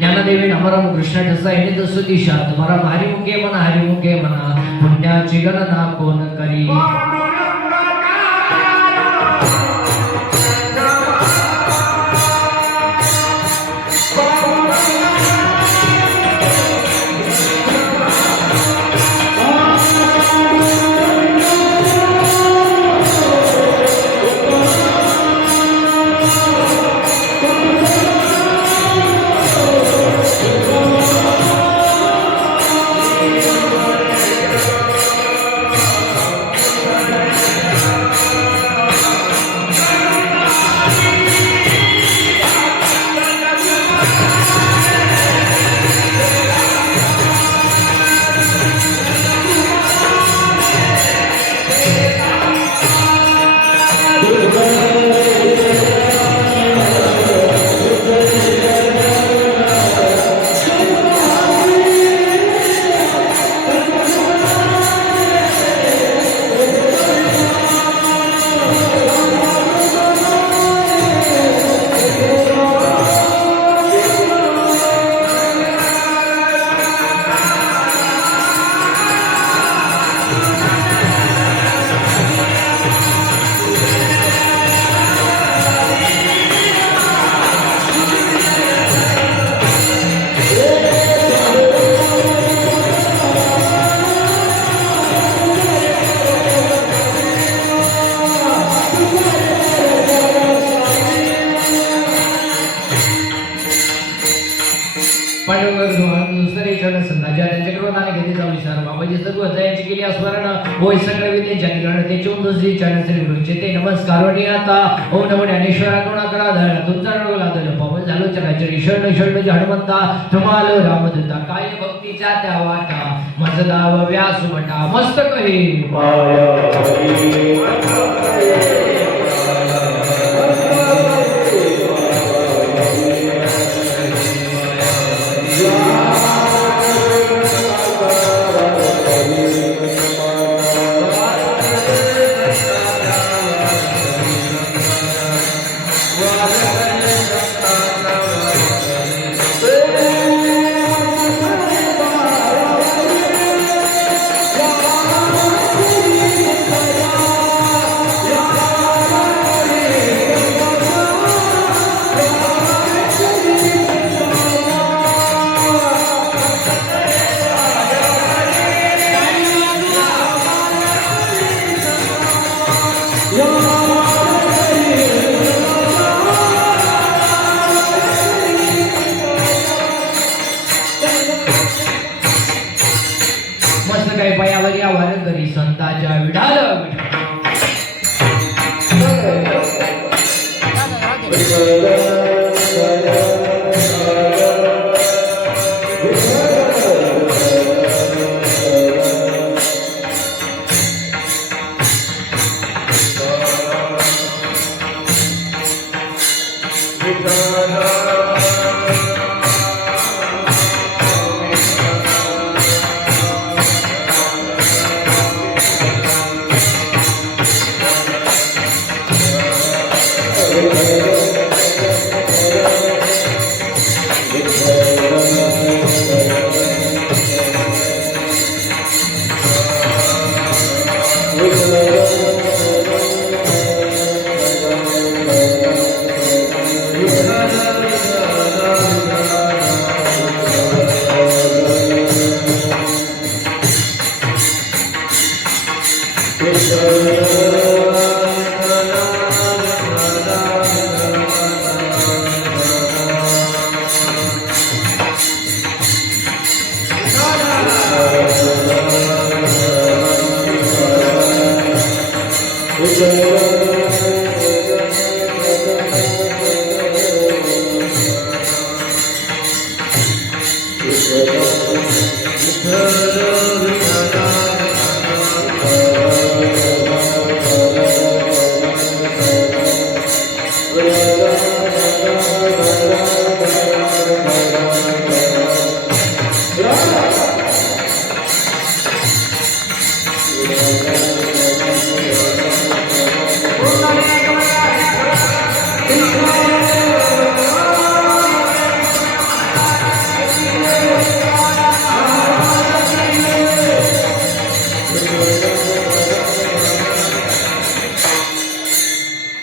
ज्ञानदेवी अमरम कृष्ण ठसा येणे सुदिशात मरम हरिमुखे म्हणा पुण्याची गणना कोण करी नमस्कार आता ओम नमो ज्ञानेश्वरा करुणा करा तुमचा लागलं पवन झालो चराचरी शरण शरण हनुमंता तुम्हाला रामदूता काय भक्तीच्या त्या वाटा मजदाव व्यास वटा मस्तक हे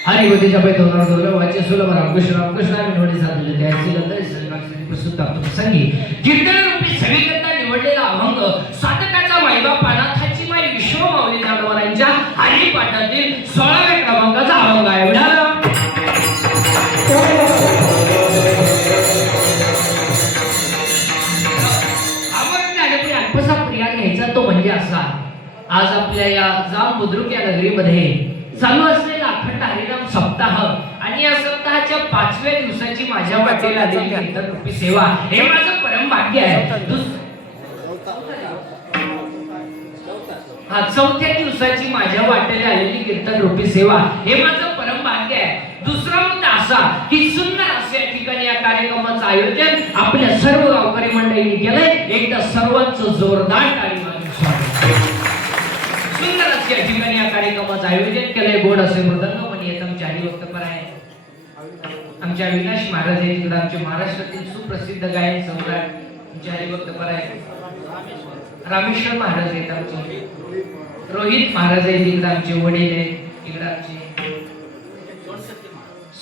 हरिवतीच्या पैठवणार वाचे सुलभ रामकृष्ण निवडी साधले त्याची प्रस्तुत प्रसंगी कीर्तन रूपी सगळीकरता निवडलेला अभंग साधकाचा मायबाप अनाथाची माई विश्व माऊली जाणवरांच्या हरिपाठातील 16व्या क्रमांकाचा अभंग आहे. अल्पसा प्रिया घ्यायचा तो म्हणजे असा, आज आपल्या या जाम बुद्रुक या नगरीमध्ये चालू असलेला अखंड हरिनाम सप्ताह आणि या सप्ताहाच्या 5व्या दिवसाची माझ्या वाटेला आलेली कीर्तन रूपी सेवा हे माझं परम भाग्य आहे. चौथ्या दिवसाची माझ्या वाटेला आलेली कीर्तन रूपी सेवा हे माझं परम भाग्य आहे. दुसरा मुद्दा असा की सुंदर अशा ठिकाणी या कार्यक्रमाचं आयोजन आपल्या सर्व गावकरी मंडळींनी केलंय. एकदा सर्वांचं जोरदार टाळी वाजवून स्वागत. सुंदर अशा ठिकाणी या कार्यक्रमाचं आयोजन केलंय. गोड असे मृदंग म्हणी येत आमच्या हरिभक्तपर आहे. आमच्या अविनाश महाराज हे तिकडे आमचे महाराष्ट्रातील सुप्रसिद्ध गायक सम्राट आमचे हरिभक्तपर आहे. रामेश्वर महाराज आहेत आमचे. रोहित महाराज आहेत तिकडे आमचे वडील आहेत. तिकडे आमचे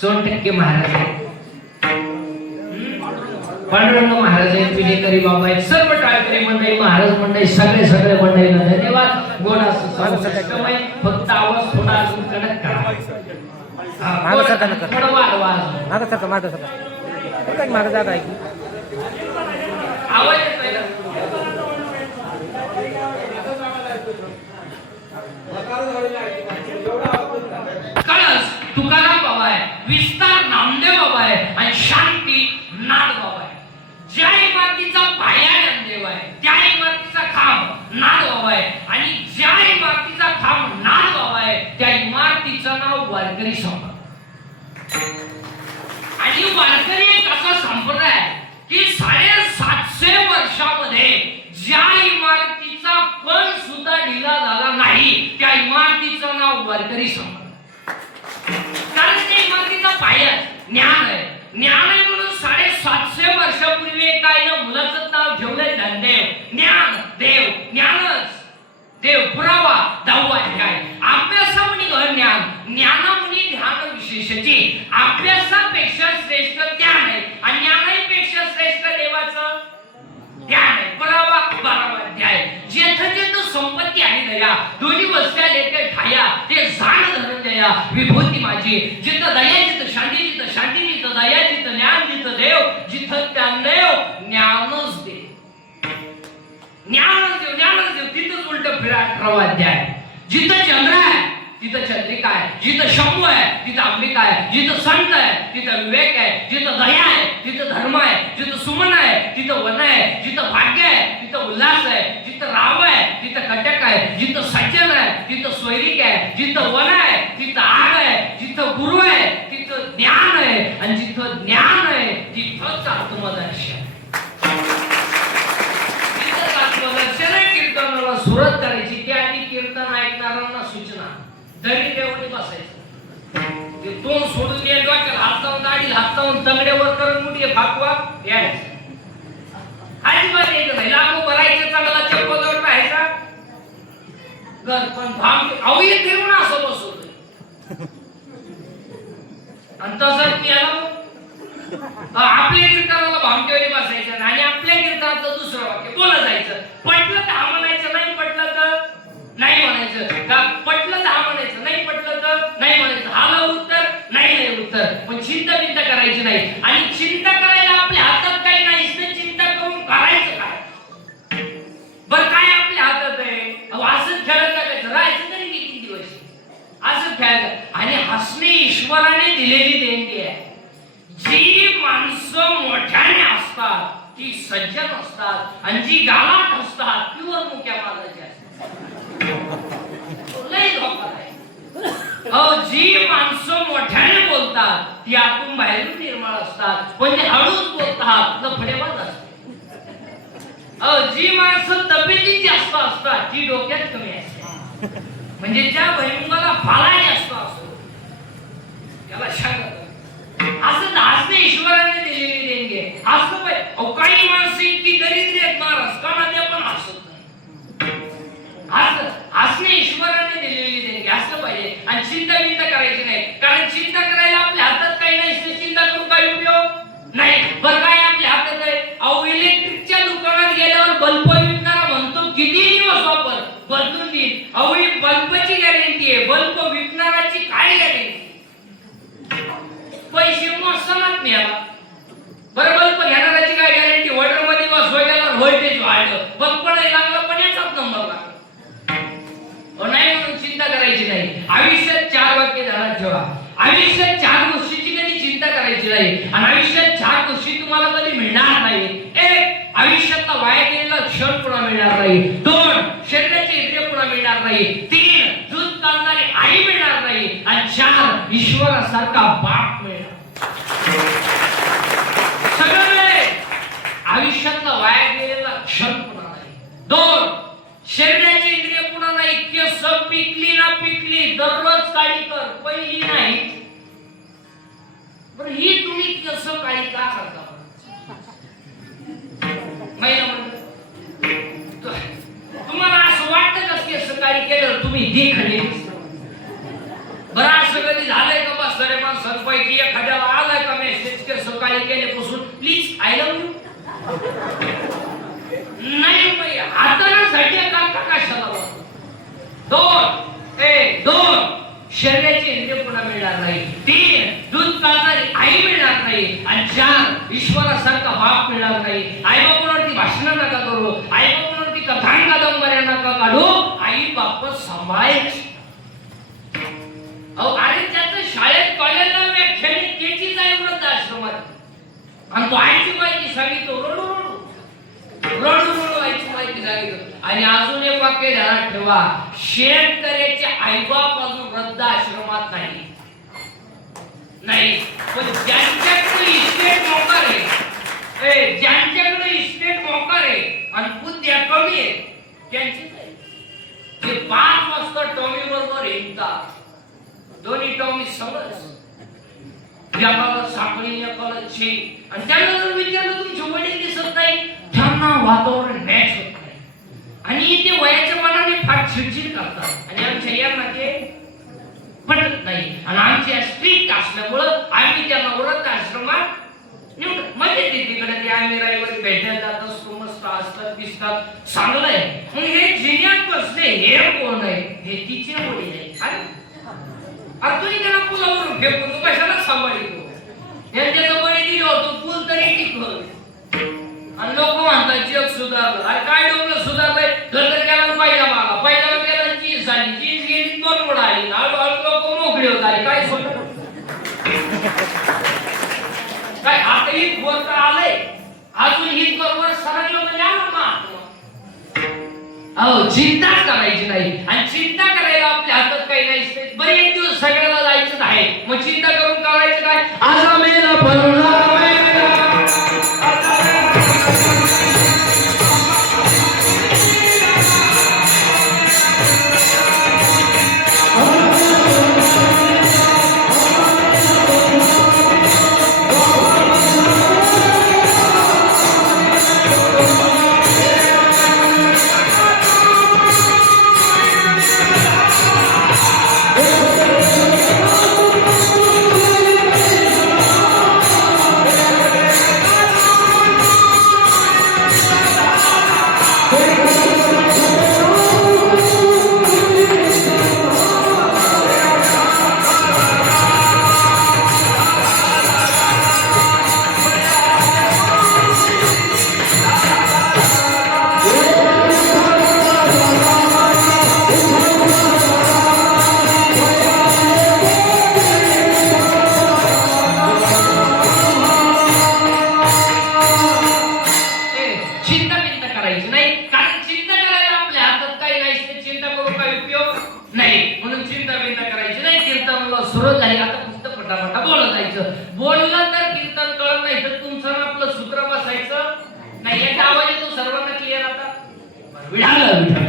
सोनटक्के महाराज आहेत. पांडुरंग महाराज आहेत. विलेकरी बाबा आहेत. सर्व टाळकरी मंडळी महाराज मंडळी सगळे मंडळीला धन्यवाद. गोड असं फक्त आवाज थोडा अजून कडक करा. थोडं वाढवा मागं जागा आहे की आवाज येतोय ना. कळस तुकाराम बाबा आहे. विस्तार नामदेव बाबा आहे आणि शांती नाद बाबा आहे. ज्या इमारतीचा पाया नामदेव आहे त्या इमारतीचा खांब नाद बाबा आहे आणि ज्या इमारतीचा खांब नाद बाबा आहे त्या इमारतीचं नाव वारकरी संप्रदाय. आणि वारकरी एक असा संप्रदाय की 750 वर्षामध्ये ज्या इमारतीचा कण सुद्धा ढिला झाला नाही त्या इमारतीचं नाव वारकरी संप्रदाय. कारण त्या इमारतीचा पाया ज्ञान आहे. ज्ञान आहे म्हणून 750 वर्षापूर्वी एकाने मुलाचं नाव ठेवलंय धनदेव. ज्ञान देव ज्ञानच देव पुरावा 10वा अध्याय. अभ्यासामुनी ज्ञान ज्ञानामुनी ध्यान विशेषची. अभ्यासापेक्षा श्रेष्ठ ज्ञान आहे आणि ज्ञानापेक्षा श्रेष्ठ देवाचं ध्यान आहे. पुरावा 12वा अध्याय. जेथ संपत्ती आणि दया दोन्ही वस्त्या लेते ठाया ते जाण धनंजया विभूती माझी. जिथं दया जिथं शांती, जिथं शांती जिथं दया, जिथं ज्ञान जिथं देव, जिथं ज्ञानदेव ज्ञानच देव. ज्ञानच देव तिथंच उलट फिरा 18वा अध्याय. जिथं चंद्र आहे तिथं चंद्रिका आहे. जिथं शंभू आहे तिथं अंबिका आहे. जिथं संत आहे तिथं विवेक आहे. जिथं दया आहे तिथं धर्म आहे. जिथं सुमन आहे तिथं वन आहे. जिथं भाग्य आहे तिथं उल्हास आहे. जिथं राव आहे तिथं कटक आहे. जिथं सज्जन आहे तिथं स्वैरिक आहे. जिथं वन आहे तिथं आग आहे. जिथं गुरु आहे तिथं ज्ञान आहे आणि जिथं ज्ञान आहे तिथंच आत्मदर्शन. तिथंच आत्मदर्शन आहे. कीर्तनाला सुरुवात करायची त्या आधी कीर्तन ऐकणाऱ्यांना सूचना दरी देवणी बसायचं. ते तोंड सोडून ये डोक्याला हात लावून दाढी हात लावून तंगड्यावर करून मुठी फाकवा यायचं. अजिबात येत नाही. लागू भरायचं चांगला चप्पलवर राहायचा पण भाम अवये देऊन असं बसवतोय आणि तसंच मी आपल्या कीर्तनाला भामटेवारी बसायचं आणि आपल्या कीर्तनातलं दुसरं वाक्य बोला जायचं. पटलं तर हा म्हणायचं, नाही पटलं तर नाही म्हणायचं. का पटलं तर हा म्हणायचं, नाही पटलं तर नाही म्हणायचं. हाला उत्तर नाही उत्तर. पण चिंता बिंता करायची नाही. आणि चिंता करायला आपल्या हातात काही नाही, चिंता करून करायचं काय? बरं काय आपल्या हातात आहे? असंच खेळत टाकायचं, राहायचं तरी किती दिवस असं खेळायचं. आणि हसणे ईश्वराने दिलेली देणगी आहे. जी माणसं मोठ्याने असतात ती सज्जन असतात आणि जी गालाट असतात प्युअर मुक्या मालाची असतात. लय धोका आहे. जी माणसं मोठ्याने बोलतात ती आतून बाहेरून निर्मळ असतात, पण ते हळूच बोलतात लफडेबाज असतात. जी माणसं तब्येतीत जास्त असतात ती डोक्यात कमी असते, म्हणजे त्या भयंकराला फाळा जास्त असतो त्याला शांत. असं हसणे ईश्वराने दिलेली देणगी आहे. असं पाहिजे. काही माणसं इतकी दरिद्री आहेत महाराज का ते पण हसत नाही. हसणे ईश्वराने दिलेली देणगी असं पाहिजे. आणि चिंता बिंता करायची नाही, कारण चिंता करायला आपल्या हातात काही नाही, चिंता करून काही उपयोग नाही. बरं काय आपल्या हातात आहे? अहो इलेक्ट्रिकच्या दुकानात गेल्यावर बल्ब विकणारा म्हणतो किती दिवस वापर बदलून देईल. अहो ही बल्बची गॅरंटी आहे, बल्ब विकणाराची काय गॅरंटी? पैसे मोसमात मिळाला. बरं बल्ब घेणाराची काय गॅरंटी? वॉटर मध्ये बसवा गेला व्होल्टेज वाढलं, बल्ब नाही लागला पण याचाच नंबर लागला. नाही म्हणून चिंता करायची नाही. आयुष्यात 4 वाक्य ध्यानात ठेवा. आयुष्यात 4 गोष्टीची कधी चिंता करायची नाही. आणि आयुष्यात 4 गोष्टी तुम्हाला कधी मिळणार नाही. 1. आयुष्यातला वाया गेलेला क्षण पुन्हा मिळणार नाही. 2. शरीराचे इंद्रिय पुन्हा मिळणार नाही. 3. दूध काढणारी आई मिळणार नाही. आणि 4. ईश्वरासारखा बाप मिळणार. सगळं आयुष्यातला वाया गेलेला क्षण पुन्हा नाही. 2. शरीराची इंद्रिय पुन्हा नाही. केस पिकली ना पिकली दररोज काळी कर, पहिली नाही. बरं ही तुम्ही केस काळी का करता? तुम्हाला असं वाटतं का केस काळी केलं तुम्ही देखणे? बरं असं कधी झालंय का? बस सरे माणसांपैकी एखाद्याला आलाय का मेसेज के सकाळी केल्यापासून प्लीज आय लव्ह यू? नाही बाई, हातासाठी का कशाला? 2. शरीराची इंद्रिय पुन्हा मिळणार नाही. 3. दूध काढणारी आई मिळणार नाही. आणि 4. ईश्वरासारखा बाप मिळणार नाही. आई बापावरती भाषण नका करू, आई बापावरती कथा कादंबऱ्या नका काढू, आई बाप सांभाळायची. अरे त्याचं शाळेत कॉलेजला व्याख्याने त्याचीच आहे वृद्धाश्रमात. आणि तो आईची माहिती सांगितलं, रडू आईची माहिती सांगितलं. आणि अजून एक वाक्य ध्यानात ठेवा. शेतकऱ्याचे आईबाप अजून वृद्धाश्रमात नाही. पण ज्यांच्याकडे इस्टेट मोकार आहे, ज्यांच्याकडे इस्टेट मोकार आहे आणि बुद्ध्या कमी आहे त्यांची ते 5 वाजता टॉमी बरोबर हिंडतात. दोन्ही टॉमी समज एकाला साखळी एकाला छेक. आणि त्यांना जर विचारलं तुमचे वडील दिसत नाही, त्यांना वातावरण मॅच होत नाही आणि ते वयाच्या मनाने फार चिडचिड करतात. आणि आमच्या यांना ते पटत नाही. आणि आमच्या स्ट्रिक्ट असल्यामुळं आम्ही त्यांना वृद्धाश्रमात निवडत. मजा येते तिकडे. ते आम्ही रविवारी भेटायला जात असतो, मस्त असतात दिसतात, चांगलं आहे. मग हे जिन्यात बसले हे कोण आहे? हे तिचे वडील आहे. अरे तुम्ही त्यांना पुलावरून फेकून तू कशाला सांभाळतो? यांच्याचं बळी दिलं होतं पूल तरी टिकलं. आणि लोक म्हणतात जग सुधारलं. अरे काय डोकं सुधारलंय? घर केला पहिला मागा, पहिला केला जीन्स आली, जीन्स गेली 2 मोड आली, हळूहळू लोक मोकळी होत आली. काय सोडलं काय? आता ही बोलता आलंय अजून ही बरोबर सरकलं म्हणजे चिंताच करायची नाही. आणि चिंता करायला आपल्या हातात काही नाही. बरे एक दिवस सगळ्याला जायचं आहे, मग चिंता करून करायचं काय? आज मेला नाही, म्हणून चिंता बिंता करायची नाही. कीर्तनाला सुरुवात झाली, आता फक्त पटापटा बोलत जायचं. बोललं तर कीर्तन कळत नाही तर तुमचं आपलं सूत्र बसायचं नाही. याचा आवाज येतो सर्वांना क्लिअर आता? विठाला विठाला.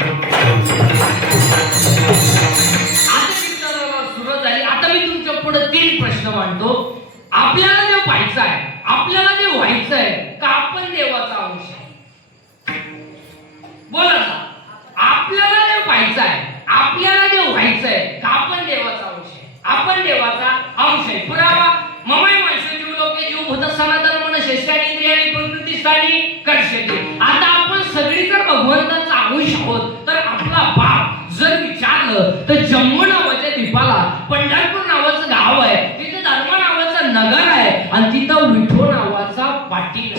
आता कीर्तनाला सुरुवात झाली. आता मी तुमच्या पुढे 3 प्रश्न मांडतो. आपल्याला देव पाहायचा आहे, आपल्याला देव व्हायचं आहे का आपण देवाचा अंश आहे? बोला ना. आपल्याला देव पाहायचा आहे, आपल्याला देव व्हायचं आहे का आपण देवाचा अंश आहे? आपण देवाचा अंश आहे. पुरावा ममय माणसं जीव लोके जीव भूत सनातन मन शेष्यानी इंद्रियानी प्रकृती स्थानी कर्षते. आता आपण सगळी जर भगवंताचा अंश आहोत तर आपला बाप जर विचारलं तर जम्मू नावाच्या द्वीपाला पंढरपूर नावाचं गाव आहे, तिथे धर्म नावाचं नगर आहे आणि तिथं विठो नावाचा पाटील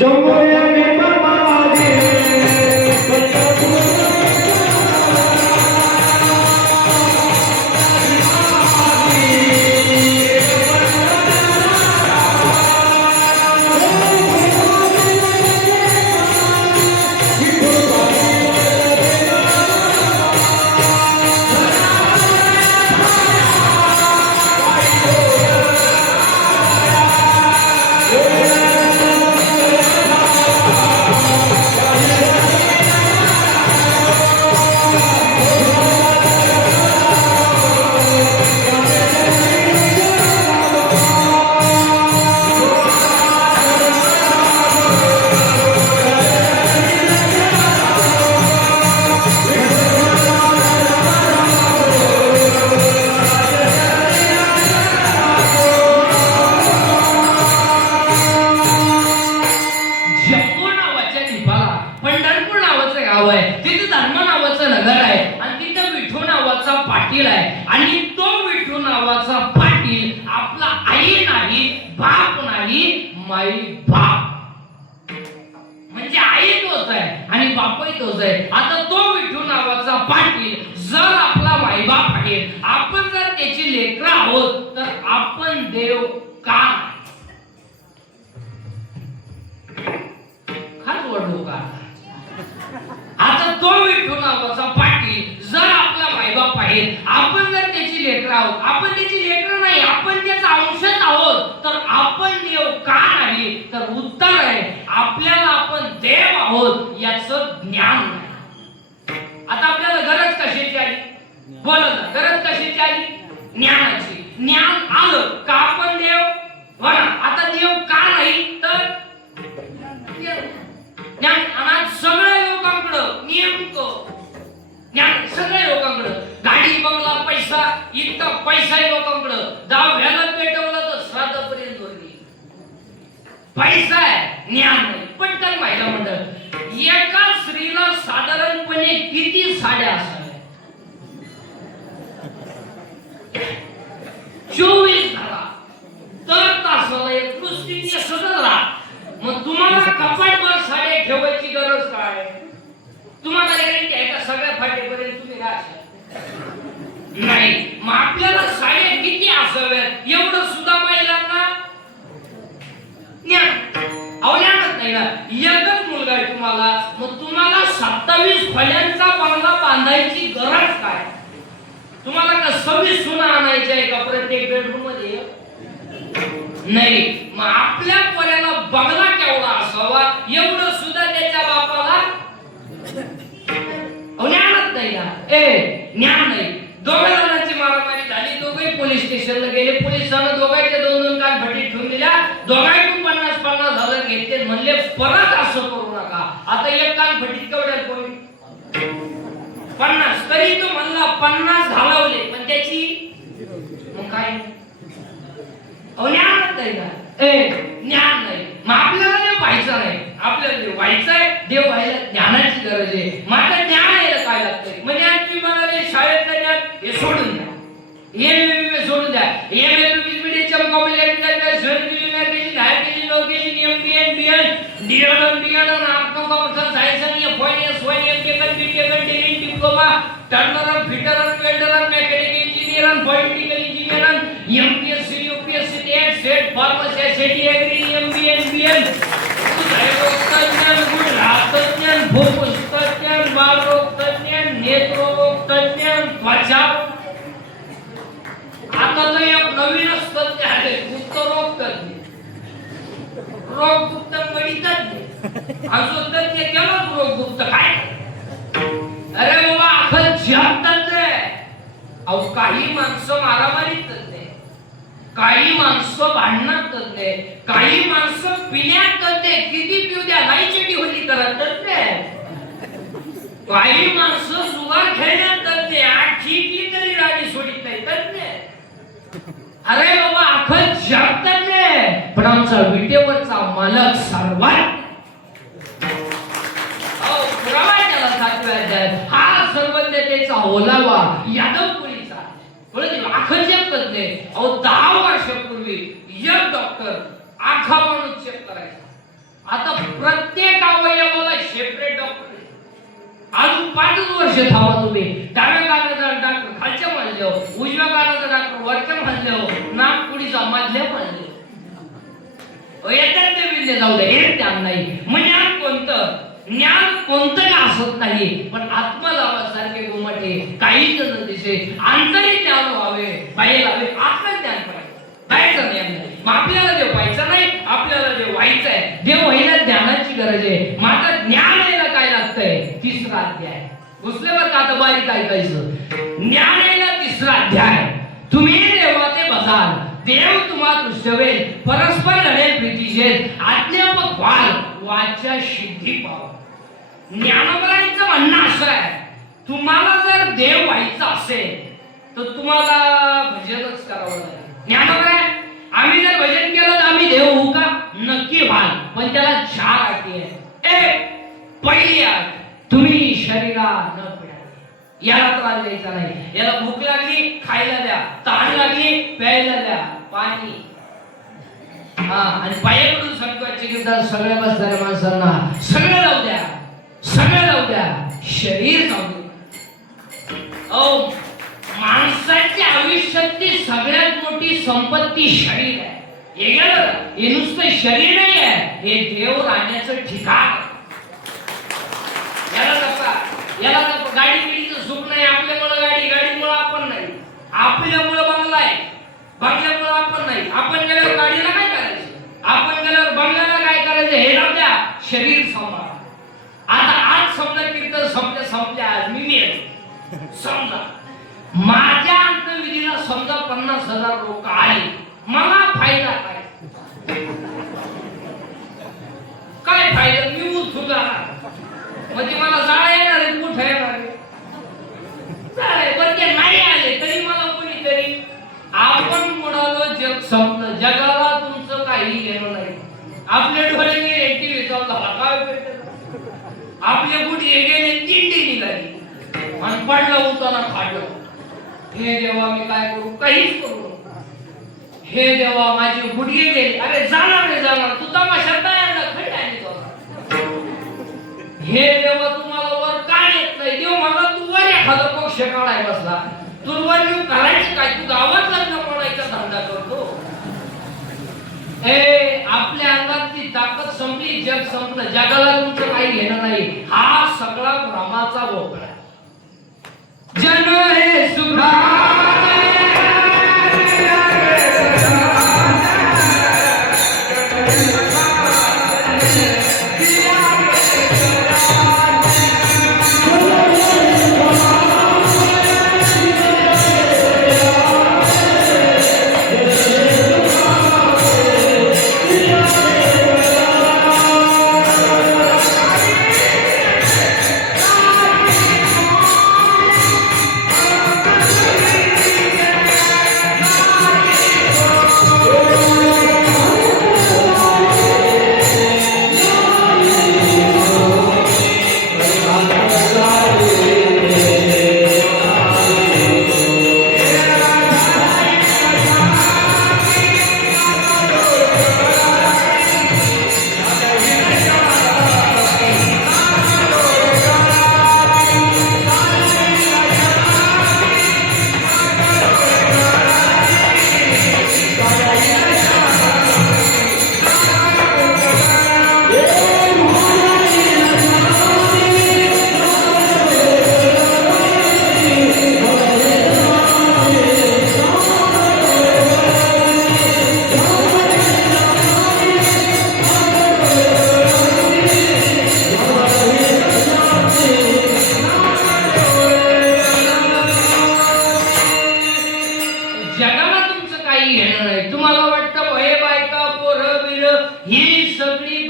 पाटील आहे आणि तो विठू नावाचा पाटील आपला आई नाही, बाप नाही, माई बाप. म्हणजे आई तोच आहे आणि बापही तोच आहे. आता तो विठू नावाचा पाटील जर आपला माई बाप आहे, आपण जर त्याची लेकरं आहोत तर आपण देव का? खास वडलो का? आता तो विठू नावाचा पाटील जर आपला मायबाप आहे, आपण जर त्याची लेकरं आहोत, आपण त्याची लेकरं नाही, आपण त्याचा अंशच आहोत, तर आपण देव का नाही? तर उत्तर आहे आपल्याला आपण देव आहोत याचं ज्ञान नाही. आता आपल्याला गरज कशाची आली? बोला ना, गरज कशाची आली? ज्ञानाची. ज्ञान आलं का आपण देव बघा. आता देव का नाही तर ज्ञान. आणि सगळ्या लोकांकडं नेमकं ज्ञान, सगळ्या लोकांकडं गाडी बंगला पैसा, इतका पैसा आहे लोकांकडं. 10व्याला पेटवलं तर श्राद्धापर्यंत वर्गी पैसा आहे, ज्ञान नाही. पटकन पाहिलं म्हणतं एका स्त्रीला साधारणपणे किती साड्या असाव्या? 24 झाला तर तासाला एक पुस्तिक सतत राहा. मग तुम्हाला कपाटभर साड्या ठेवायची गरज काय? तुम्हाला गॅरंटी आहे का सगळ्या फाटेपर्यंत तुम्ही राहशाल? नाही. मग आपल्याला साड्या किती असाव्यात एवढं सुद्धा महिलांना ज्ञान अवलंबत नाही ना. एकच मुलगा आहे तुम्हाला, मग तुम्हाला 27 फळ्यांचा बंगला बांधायची गरज काय? तुम्हाला का 26 सुना आणायच्या आहे का प्रत्येक बेडरूम मध्ये? नाही. मग आपल्या पोराला बंगला केवढा असावा एवढं सुद्धा त्याच्या बापाला ज्ञानच नाही ना. ज्ञान नाही. दोघा जणांची मारामारी झाली, दोघे पोलीस स्टेशनला गेले. पोलिसांना दोघांच्या 2-2 कान भट्टीत ठेवून दिल्या. दोघांकडून 50,000 घेतले. म्हणले परत असं करू नका. आता एक कान भट्टीत केवढ्यात पडली? 50. तरी तो म्हणला 50 घालवले, पण त्याची मग काय? ज्ञानच नाही ना. ज्ञान नाही. मग आपल्याला देव व्हायचं नाही, आपल्याला देव व्हायचं आहे. देव व्हायला ज्ञानाची गरज आहे. माझं ज्ञान यायला काय लागतंय? म्हणजे आणखी म्हणाले शाळेतलं ज्ञान हे सोडून द्या, हे सोडून द्या. MBA कॉम्बिनेशन सर्टिफिकेट हायर केली, लो केली, MBA DLM आर्टकॉमर्स सायन्स आणि FYS YM degree diploma turner fitter welder mechanical engineer political engineer MPSC UPSC SET pharmacy SAT agri MBA MBN भूपुस्तज्ञान, बालरोग तज्ञान, नेत्ररोग तज्ञान, त्वचा रोग गुप्त गणितात असो तज्ञ त्यालाच रोग गुप्त काय. अरे बाबा अखल जग तज्ञ. अहो काही माणसं मारामारीत तज्ञ, काही माणसं भांडणात तज्ञ, काही माणसं पिण्यात तज्ञ, किती पिऊ द्या नाही चिटी होती करत तज्ञ, काही माणसं सुगार खेळण्यात तज्ञ, आठ ठिकली तरी राणी सोडित नाही तज्ञ. अरे बाबा अखल जग तज्ञ, पण आमचा विटेवरचा मालक सर्वात हा सर्वज्ञतेचा ओलावा यादव कुळीचा. अखल जग तज्ञ. अहो 10 वर्षापूर्वी एक डॉक्टर आखा माणूस चेक करायचा. आता प्रत्येक अवयवाला सेपरेट डॉक्टर. अजून 5 वर्ष थांबा तुम्ही. डाव्या कानाचा डॉक्टर खालच्या मानल्यावर, उजव्या कानाचा डॉक्टर वरच्या मानल्यावर, नागपुडीचा मधल्या मानल्यावर. येतात ते विद्या जाऊ दे, हे ज्ञान नाही. ज्ञान कोणतं? ज्ञान कोणतंही असत नाही, पण आत्मलाभासारखे गोमटे काहीच न दिसे. आंतरिक ज्ञान व्हावे, बाहेर व्हावे, आत्मज्ञान पाहिजे, बाहेरचं ज्ञान नाही. मग आपल्याला देव व्हायचा नाही, आपल्याला देव व्हायचं आहे. देव व्हायला ज्ञानाची गरज आहे. मात्र ज्ञान यायला काय लागतंय? 3रा अध्याय. घुसल्यावर का आता बारीक ऐकायचं. ज्ञान यायला 3रा अध्याय. तुम्ही देवाचे बसाल, देव तुम्हा दृष्टवेल, परस्पर घडेल प्रीतीशेत, आज्ञापक व्हाल, वाचा सिद्धी पाव. ज्ञानोबरांचं म्हणणं असं आहे, तुम्हाला जर देव व्हायचं असेल तर तुम्हाला भजनच करावं लागेल. ज्ञानोबरा आम्ही जर भजन केलं तर आम्ही देव होऊ का? नक्की व्हाल, पण त्याला 4 अटी आहेत. पहिली अट, तुम्ही शरीरा न पिडावे, याला त्रास द्यायचा नाही. याला भूक लागली खायला द्या, तहान लागली प्यायला द्या, पाणी. आणि पायाकडून संकटाची गिरदार सगळ्या बसणाऱ्या माणसांना सगळं जाऊ द्या, सगळं जाऊ द्या, शरीर जाऊ द्या. ओ माणसाच्या आयुष्यातली सगळ्यात मोठी संपत्ती शरीर आहे. हे गेलं, हे नुसतं शरीर नाही आहे, हे देव राहण्याचं ठिकाण. याला गाडी बिडीचं सुख नाही. आपल्यामुळं गाडी, गाडीमुळं आपण नाही. आपल्यामुळं बंगला आहे, बंगल्यामुळं आपण नाही. आपण गेल्यावर गाडीला काय करायचं, आपण गेल्यावर बंगल्याला काय करायचं, हे जाऊ द्या, शरीर सांभाळा. आता आज समजा कीर्तन संपल्या आज मी मेलो समजा, माझ्या अंतविधीला समजा 50,000 लोक आले, मला फायदा काय? काय फायदा? मी उठून जाणार, म्हणजे मला जाळा येणार आहे, कुठे येणार आहे? पण ते नाही आले तरी मला कोणीतरी. आपण म्हणालो जग संपलं, जगाला तुमचं काही घेणं नाही. आपले डोळे गेले टीव्ही चालला, काय आपले गुडघे गेले, चिंडी निघाली आणि पडलं उताना खाडलं. हे देवा मी काय करू? काहीच करू. हे देवा माझे गुडघे गेले. अरे जाणार रे जाणार, तू तमाशा काय आणला? खंडाने जाणार. हे देवा तुम्हाला वर काय येत नाही? देव मला तू वर एखादा पक्ष काढाय बसला, तू वर येऊन करायचं काय? तू गावात लग्न पडायचा धंदा करतो. हे आपल्या अंगातली ताकद संपली, जग संपलं, जगाला तुमचं काही घेणं नाही. हा सगळा भ्रमाचा भोपळा. जन हे सुखा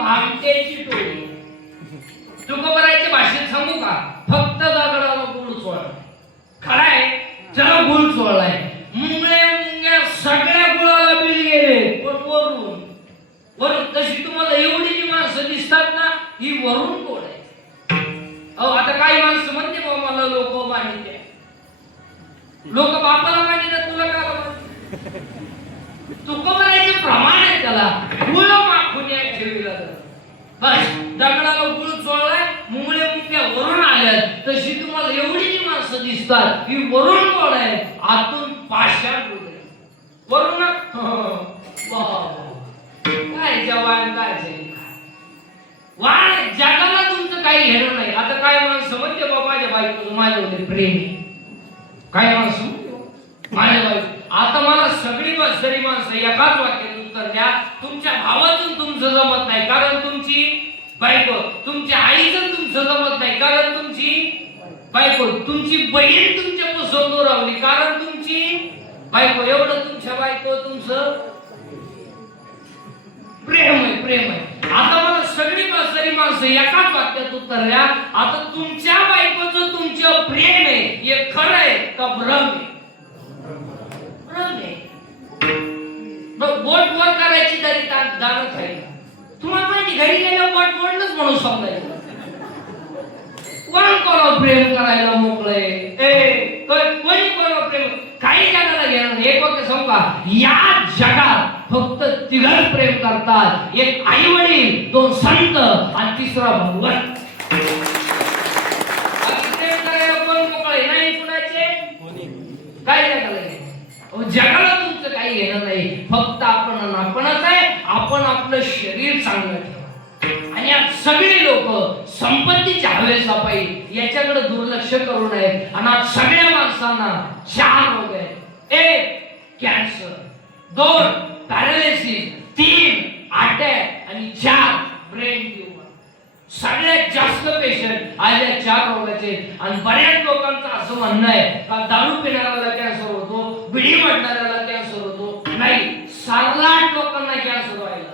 भामट्याची टोळी. तुकोबरायच्या भाषेत सांगू का? फक्त दगडाला गुळ चोळा. खराय चला गुळ चोळलाय. मुंग्या सगळ्या गुळाला बिल गेले, पण वरून वरून तशी तुम्हाला एवढी जी माणसं दिसतात ना, ही वरून गोड आहे. अहो आता काही माणसं म्हणते बाबा मला लोक मानिते, लोक बापाला मानितात, तुला का मानिते? तुकोबरायचे प्रमाण आहे त्याला. गुळ माखून या ठेवीला बस दगडाला गुळ चोळलाय, मुंग्या वरून आल्यात. तशी तुम्हाला एवढी जी माणसं दिसतात ही वरून गोड आहे, आतून पाषाण हृदय. वरून काय जवान काय वाण जगाला तुमचं काही घेणं नाही. आता काय माणसं म्हणते बाबा माझ्या बायकोचं माझ्यामध्ये प्रेम आहे. काय माणसं म्हणते माझ्या बायको. आता मला सगळी सरी माणसं एकाच वाक्यात उत्तर द्या. तुमच्या भावातून तुमचं जमत नाही कारण तुमची बायको, तुमच्या आईचं तुमचं जमत नाही कारण तुमची बायको, तुमची बहीण तुमच्या पसंत रावली कारण तुमची बायको. एवढं तुमच्या बायको तुमचं प्रेम आहे, प्रेम आहे. आता मला सगळी सरी माणसं एकाच वाक्यात उत्तर द्या. आता तुमच्या बायकोचं तुमचं प्रेम आहे हे खरं आहे का भ्रम आहे? बोट वर करायची तरी दानच आहे. तुम्हाला माहिती घरी गेल्यावर बोट मोडलंच म्हणून समजायचं. कोण कोणावर प्रेम करायला मोकळे? कोणी कोणावर प्रेम? काही जगाला घेणार. एक वाक्य सांगू का? या जगात फक्त तिघच प्रेम करतात. एक आई वडील, दोन संत आणि तिसरा भगवान. प्रेम करायला कोण मोकळे नाही कुणाचे? काय जगाला जगाला तुमचं काही घेणं नाही. फक्त आपणच आहे. आपण आपलं शरीर चांगलं ठेवा. आणि आज सगळे लोक संपत्तीच्या हवेसापाई याच्याकडे दुर्लक्ष करू नये. आणि आज सगळ्या माणसांना 4 रोग आहेत. 1 कॅन्सर, 2 पॅरालिसिस, 3 अटॅक आणि 4 ब्रेन ट्यूमर. सगळ्यात जास्त पेशंट आज या 4 रोगाचे. आणि बऱ्याच लोकांचं असं म्हणणं आहे का दारू पिणाऱ्याला कॅन्सर होतो, बिडी म्हणणाऱ्याला कॅन्सर होतो. नाही, 7-8 लोकांना कॅन्सर व्हायला.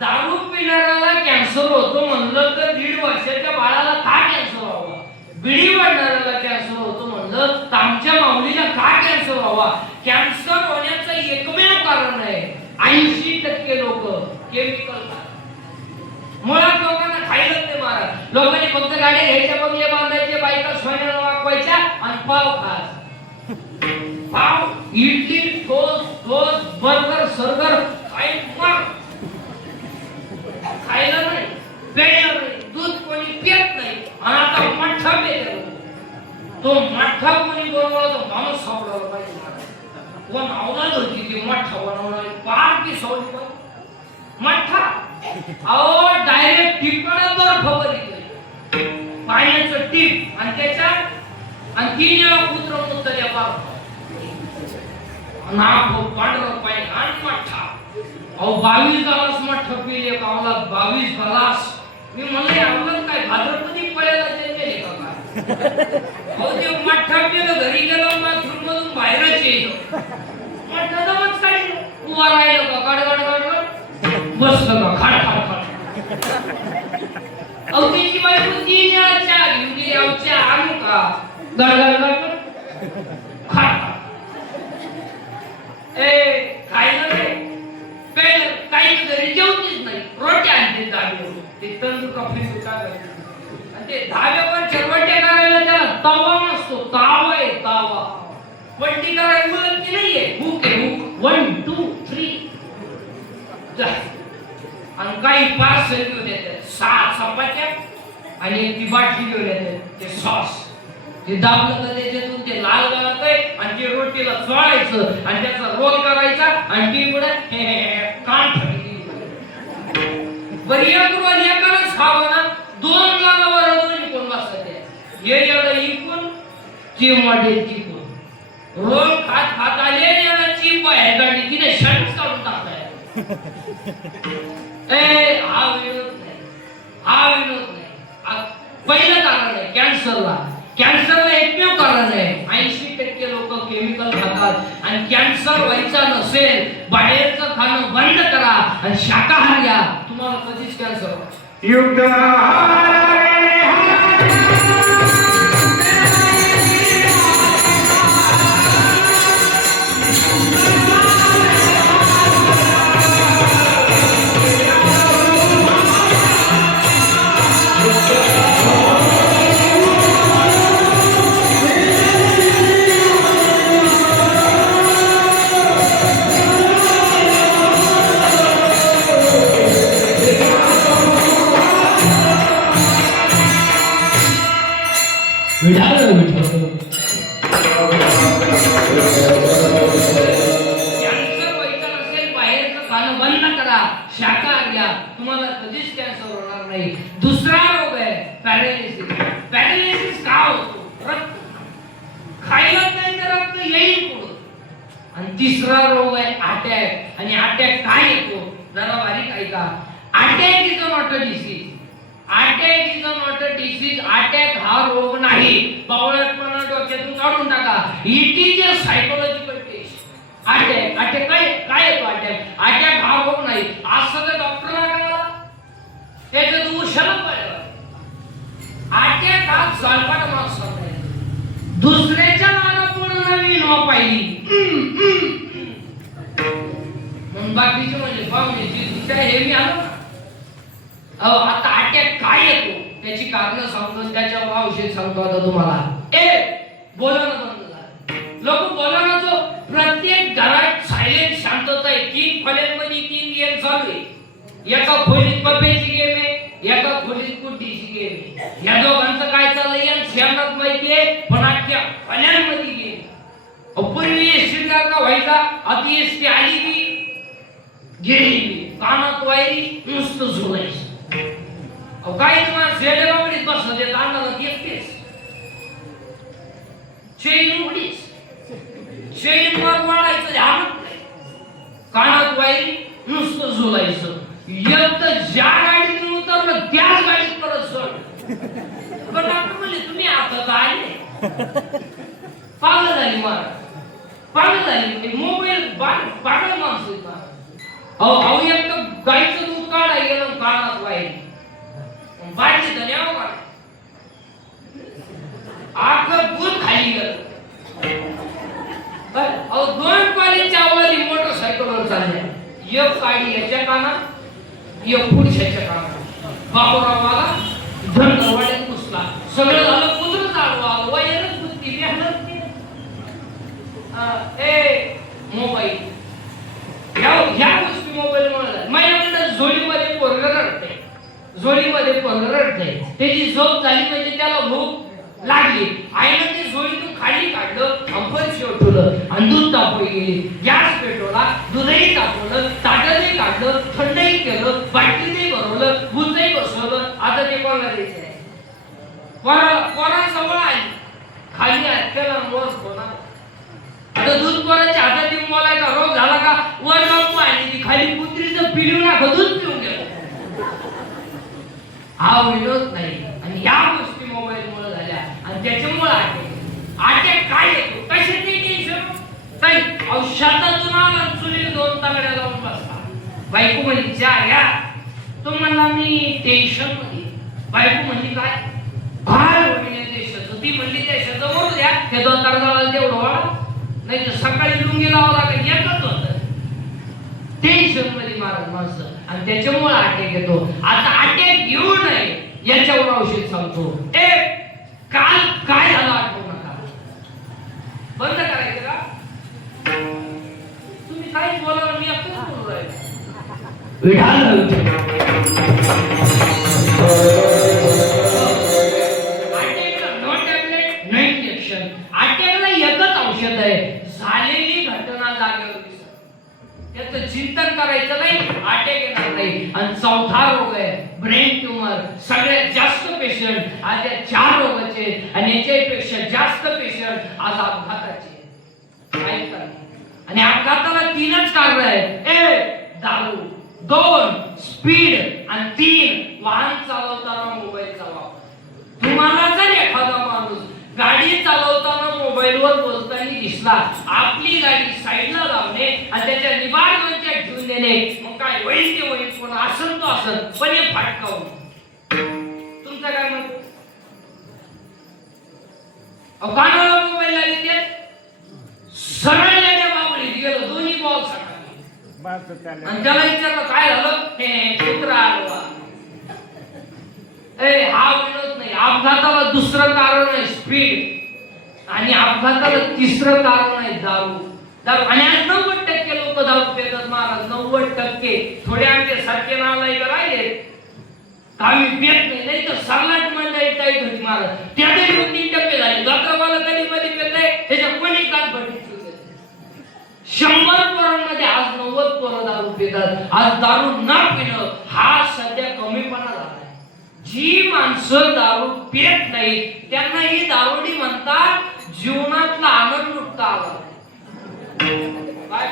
दारू पिणाऱ्याला कॅन्सर होतो म्हणलं तर 1.5 वर्षाच्या बाळाला का कॅन्सर व्हावा? बिडी म्हणणाऱ्याला कॅन्सर होतो म्हणलं तर आमच्या माऊलीला का कॅन्सर व्हावा? कॅन्सर होण्याचं एकमेव कारण आहे 80% लोक केमिकल. मुळात लोकांना खायलाच नाही मारा. लोकांनी फक्त गाड्या घ्यायच्या, बंगले बांधायचे, बायका सोन्याला वाकवायच्या आणि पाव खास. पाव, इडली, टोस्ट, बर्गर, सर्गर खायला नाही, प्यायला नाही, दूध कोणी पित नाही. आणि आता मठ्ठा प्यायला. तो मठ्ठा कोणी बनवला तो माणूस सापडायला पाहिजे. कोण अवलाद होती ती मठ्ठा बनवणारी? पार की सवली मठ्ठा. अहो डायरेक्ट टिपकडे बर्फ बघितलं, पाण्याचं टीप आणि त्याच्यात आणि 3 वेळा पुत्र मुतल्या बर्फ. नाक पांढरं पाणी आणि मठ्ठा. अहो 22 ग्लास मठ्ठा पिले कावला. 22 ग्लास. मी म्हणले अवलंब काय भाद्रपदी पळायला जन्मेले का काय? अहो ते मठ्ठा पिलं, घरी गेलो, बाथरूम मधून बाहेरच येलो. मठ्ठा जमत काय उभा राहिलो का गडगड बसलं का खाड खाड खाड. अहो त्याची बायको 3 वेळा चहा घेऊन गेली. अहो चहा आणू का? गडगड खाड. खायला नाही, प्यायला काही घरी जेवतीच नाही. रोटी आणते धाब्यावर, ते तंदूर कॉफी सुद्धा करते. आणि ते धाब्यावर चरवटे करायला त्याला तवा नसतो, तावा आहे तावा. पलटी करायला बोलत की नाहीये, हुक आहे हुक. 1 2 3 आणि काही पार्सल घेऊन येतात. 6 चपात्या आणि ती बाटली घेऊन येतात ते सॉस. ते दाबलं तर त्याच्यातून ते लाल गळत आहे आणि ते रोटीला चोळायचं आणि त्याचा रोल करायचा आणि ती पुढे कान ठेवायची. बरी एक रोल एकालाच खावं ना, 2 गावावर दोन्ही कोण बसते. हे एवढं इकून चिमटे चिकून रोल खात खात आले. एवढा चिप आहे गाडी तिने शर्ट काढून टाकलाय. हा विनोद नाही, हा विनोद नाही. पहिलं कारण आहे कॅन्सरला. कॅन्सरला एकमेव कारण आहे 80% लोक केमिकल खातात. आणि कॅन्सर व्हायचा नसेल बाहेरचं खाणं बंद करा आणि शाकाहारी या. तुम्हाला कधीच कॅन्सर युद्ध विठाल विठ्ठल कॅन्सर व्हायचं नसेल बाहेरचं खाणं बंद करा, शाकाहार घ्या, तुम्हाला कधीच कॅन्सर होणार नाही. दुसरा रोग आहे पॅरालिसिस. पॅरालिसिस का होतो? रक्त खायला नाही तर रक्त येईल पुढं. आणि तिसरा रोग आहे अटॅक. आणि अटॅक काय येतो जरा बारीक ऐका. Attack is not a disease. Attack is not a disease. Attack हा रोग नाही. बावळटपणा डोक्यातून काढून टाका. It is a psychological test. Attack attack काय येतो? अटॅक अटॅक हा रोग नाही. आज सगळं डॉक्टरला कळाला त्याच्यात उशाला पाहिलं. अटॅक हा सल्फाट मार्क्स आहे. दुसऱ्याच्या नावापुढे नवी नाव पाहिली मग बाकीचे म्हणजे पाहुण्याची दुसऱ्या हे मी आलो ना. आता अटॅक काय येतो त्याची कारण सांगतो, त्याच्यावर औषध सांगतो आता तुम्हाला. बोलणं बंद झालं. लोक बोलण्याचं प्रत्येक घरात सायलेंट शांतता आहे. 3 खोल्यांमध्ये 3 गेम चालू आहे. एका खोलीत पप्प्याची गेम आहे, एका खोलीत कुट्टीची गेम आहे. या दोघांचं काय चाललंय या शेणात माहिती आहे, पण अख्ख्या खोल्यांमध्ये गेम. पूर्वी एसटी का व्हायचा, आता एसटी आली की गेली, कानात वायरी नुसतं झोलायचं. काही तुम्हाला शेडेगावडीत बसत येत अंगाला एकटेच चेन उघडीच. चेन वर वाढायचं ध्यान नाही, कानात वायरी नुसतं झोलायचं. एकदा ज्या गाडीतून उतरलं त्याच गाडीत परत चढ. पण डॉक्टर म्हणले तुम्ही आता आले. पागल झाली मार, पागल झाली. मोबाईल पागल माणसं अहो एकदा गाईचं दूध काढाय गेलं कानात वायरी बाटली तर न्यावं का आखं दूध खाली गेलं. अहो 2 कॉलेजच्या अवधी मोटरसायकलवर चालल्या. एक गाडी याच्या कानात, एक पुढच्याच्या कानात. बाबूरावाला धनगरवाड्यात घुसला. सगळं झालं, कुत्र चालू आलं. वयरच बुद्धी मेहनत मोबाईल ह्या गोष्टी मोबाईल मुळे माझ्याकडे झोळीमध्ये पोरग रडते. झोळीमध्ये पोरग रडते. त्याची झोप झाली म्हणजे त्याला भूक लागली. आईनं ते झोळीतून खाली काढलं, फरशी उठवलं आणि दूध तापवली गेली. गॅस पेटवला, दूधही तापवलं, ताटही काढलं, थंडही केलं, बाटलीतही भरवलं, बुजही बसवलं. आता ते कोणाला द्यायचं आहे? पोरा जवळ आली, खाली त्याला वर होणार. आता दूध पोराच्या हातात देऊन बोलायचा रोग झाला का वर बापू आणि ती खाली कुत्रीचं पिलू ना दूध पिऊन गेलं. हा विनोद नाही. आणि या गोष्टी मोबाईल मुळे झाल्या आणि त्याच्यामुळे अटॅक काय येतो? कशाचे टेन्शन काही औषधातून आला चुली 2 तांगड्या लावून बसला. बायको म्हणजे चहा घ्या. तो म्हणला मी टेन्शन मध्ये. बायको म्हणली काय भार होणे देशाचं. ती म्हणली देशाचं मरू द्या, ते 2 तारखाला तेवढं वाढा नाही तर सकाळी लुंगी लावा लागेल. एकच होत टेन्शन मध्ये मारत माणसं आणि त्याच्यामुळे अटॅक येतो. आता अटॅक येऊ नये याच्यावर औषध सांगतो. काल काय झालं आठवू नका. बंद करायचं का? तुम्ही काहीच बोला, मी एकच बोलू राहिले. No tablet, no injection. अटॅकला एकच औषध आहे, झालेली घटना जागेवर दिसत. त्याचं चिंतन करायचं नाही, अटॅक येणार नाही. आणि 4था रोग आहे ब्रेन ट्यूमर. सगळ्यात जास्त पेशंट आज या 4 रोगाचे आणि याच्यापेक्षा जास्त पेशंट आज अपघाताचे. आणि अपघाताला 3च कारण आहेत. दारू, 2 स्पीड आणि 3 वाहन चालवताना मोबाईलचा वापर. तुम्हाला जर एखादा माणूस गाडी चालवताना मोबाईलवर बोलताना दिसला, आपली गाडी साईडला लावणे आणि त्याच्या निबाडवरच्या ठेवून केले मग काय होईल ते होईल, पण असं तो असं पण हे फाटकावून. तुमचं काय मत? कानाला मोबाईल लागले ते सरळ बाबळीत गेलो, दोन्ही बॉल सकाळी. आणि त्याला विचारलं काय झालं, हे कुत्रा आलो. हा विनोद नाही. अपघाताला दुसरं कारण आहे स्पीड, आणि अपघाताला तिसरं कारण आहे दारू. दारू. आणि आज 90% लोक दारू पितात महाराज, 90%. थोडे आमचे सारखे नालायक राहिले आम्ही पेत नाही तर सरलाट मंडळी टाईट होती महाराज. त्याने 2-3 टप्पे झाले. डॉक्टरवाला कधी मध्ये पेत आहे त्याच्या कोणी काल भरती 100 पोरांमध्ये आज 90 पोरं दारू पितात. आज दारू न पिणं हा सध्या कमीपणा झाला. जी माणसं दारू पित नाही त्यांना ही दारुडी म्हणतात जीवनातला आनंद लुटता आला. काय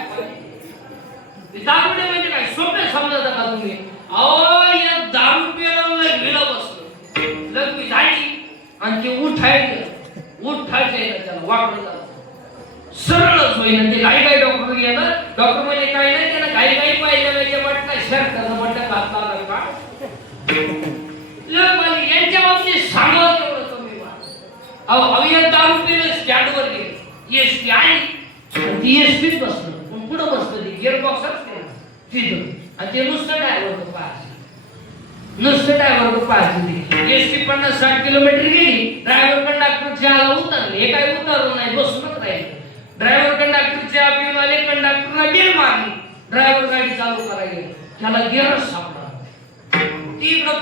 दारुडी म्हणजे काय सोपे समजता का तुम्ही? अहो या दारू पियाला गेलं बसलं लग्न झाली आणि ते उठायचं त्याला वाकडं झालं सरळच होईना. ते काही डॉक्टर गेलं, डॉक्टर म्हणजे काही नाही त्याला काही पाहिजे वाटतं शर्ट म्हटलं घातला का यांच्या बाबतीत सांगावं तेवढं कमी वाट. अहो दारू पिलं स्टँडवर गेले, एसटी आली ती एसटीत बसलं, पण पुढं बसलं ते गिअर बॉक्सच तिथं, आणि ते नुसतं ड्रायव्हर पाहायचे. एसटी 50-60 किलोमीटर गेली, ड्रायव्हर कंडक्टरच्या आला उतरले. हे काय उतरलं नाही, बसूनच राहिले. ड्रायव्हर कंडक्टरच्या पिऊन आले, कंडक्टरला बिल मारली. ड्रायव्हर गाडी चालू करायला गेला, त्याला गिअरच सापडला. तिकडं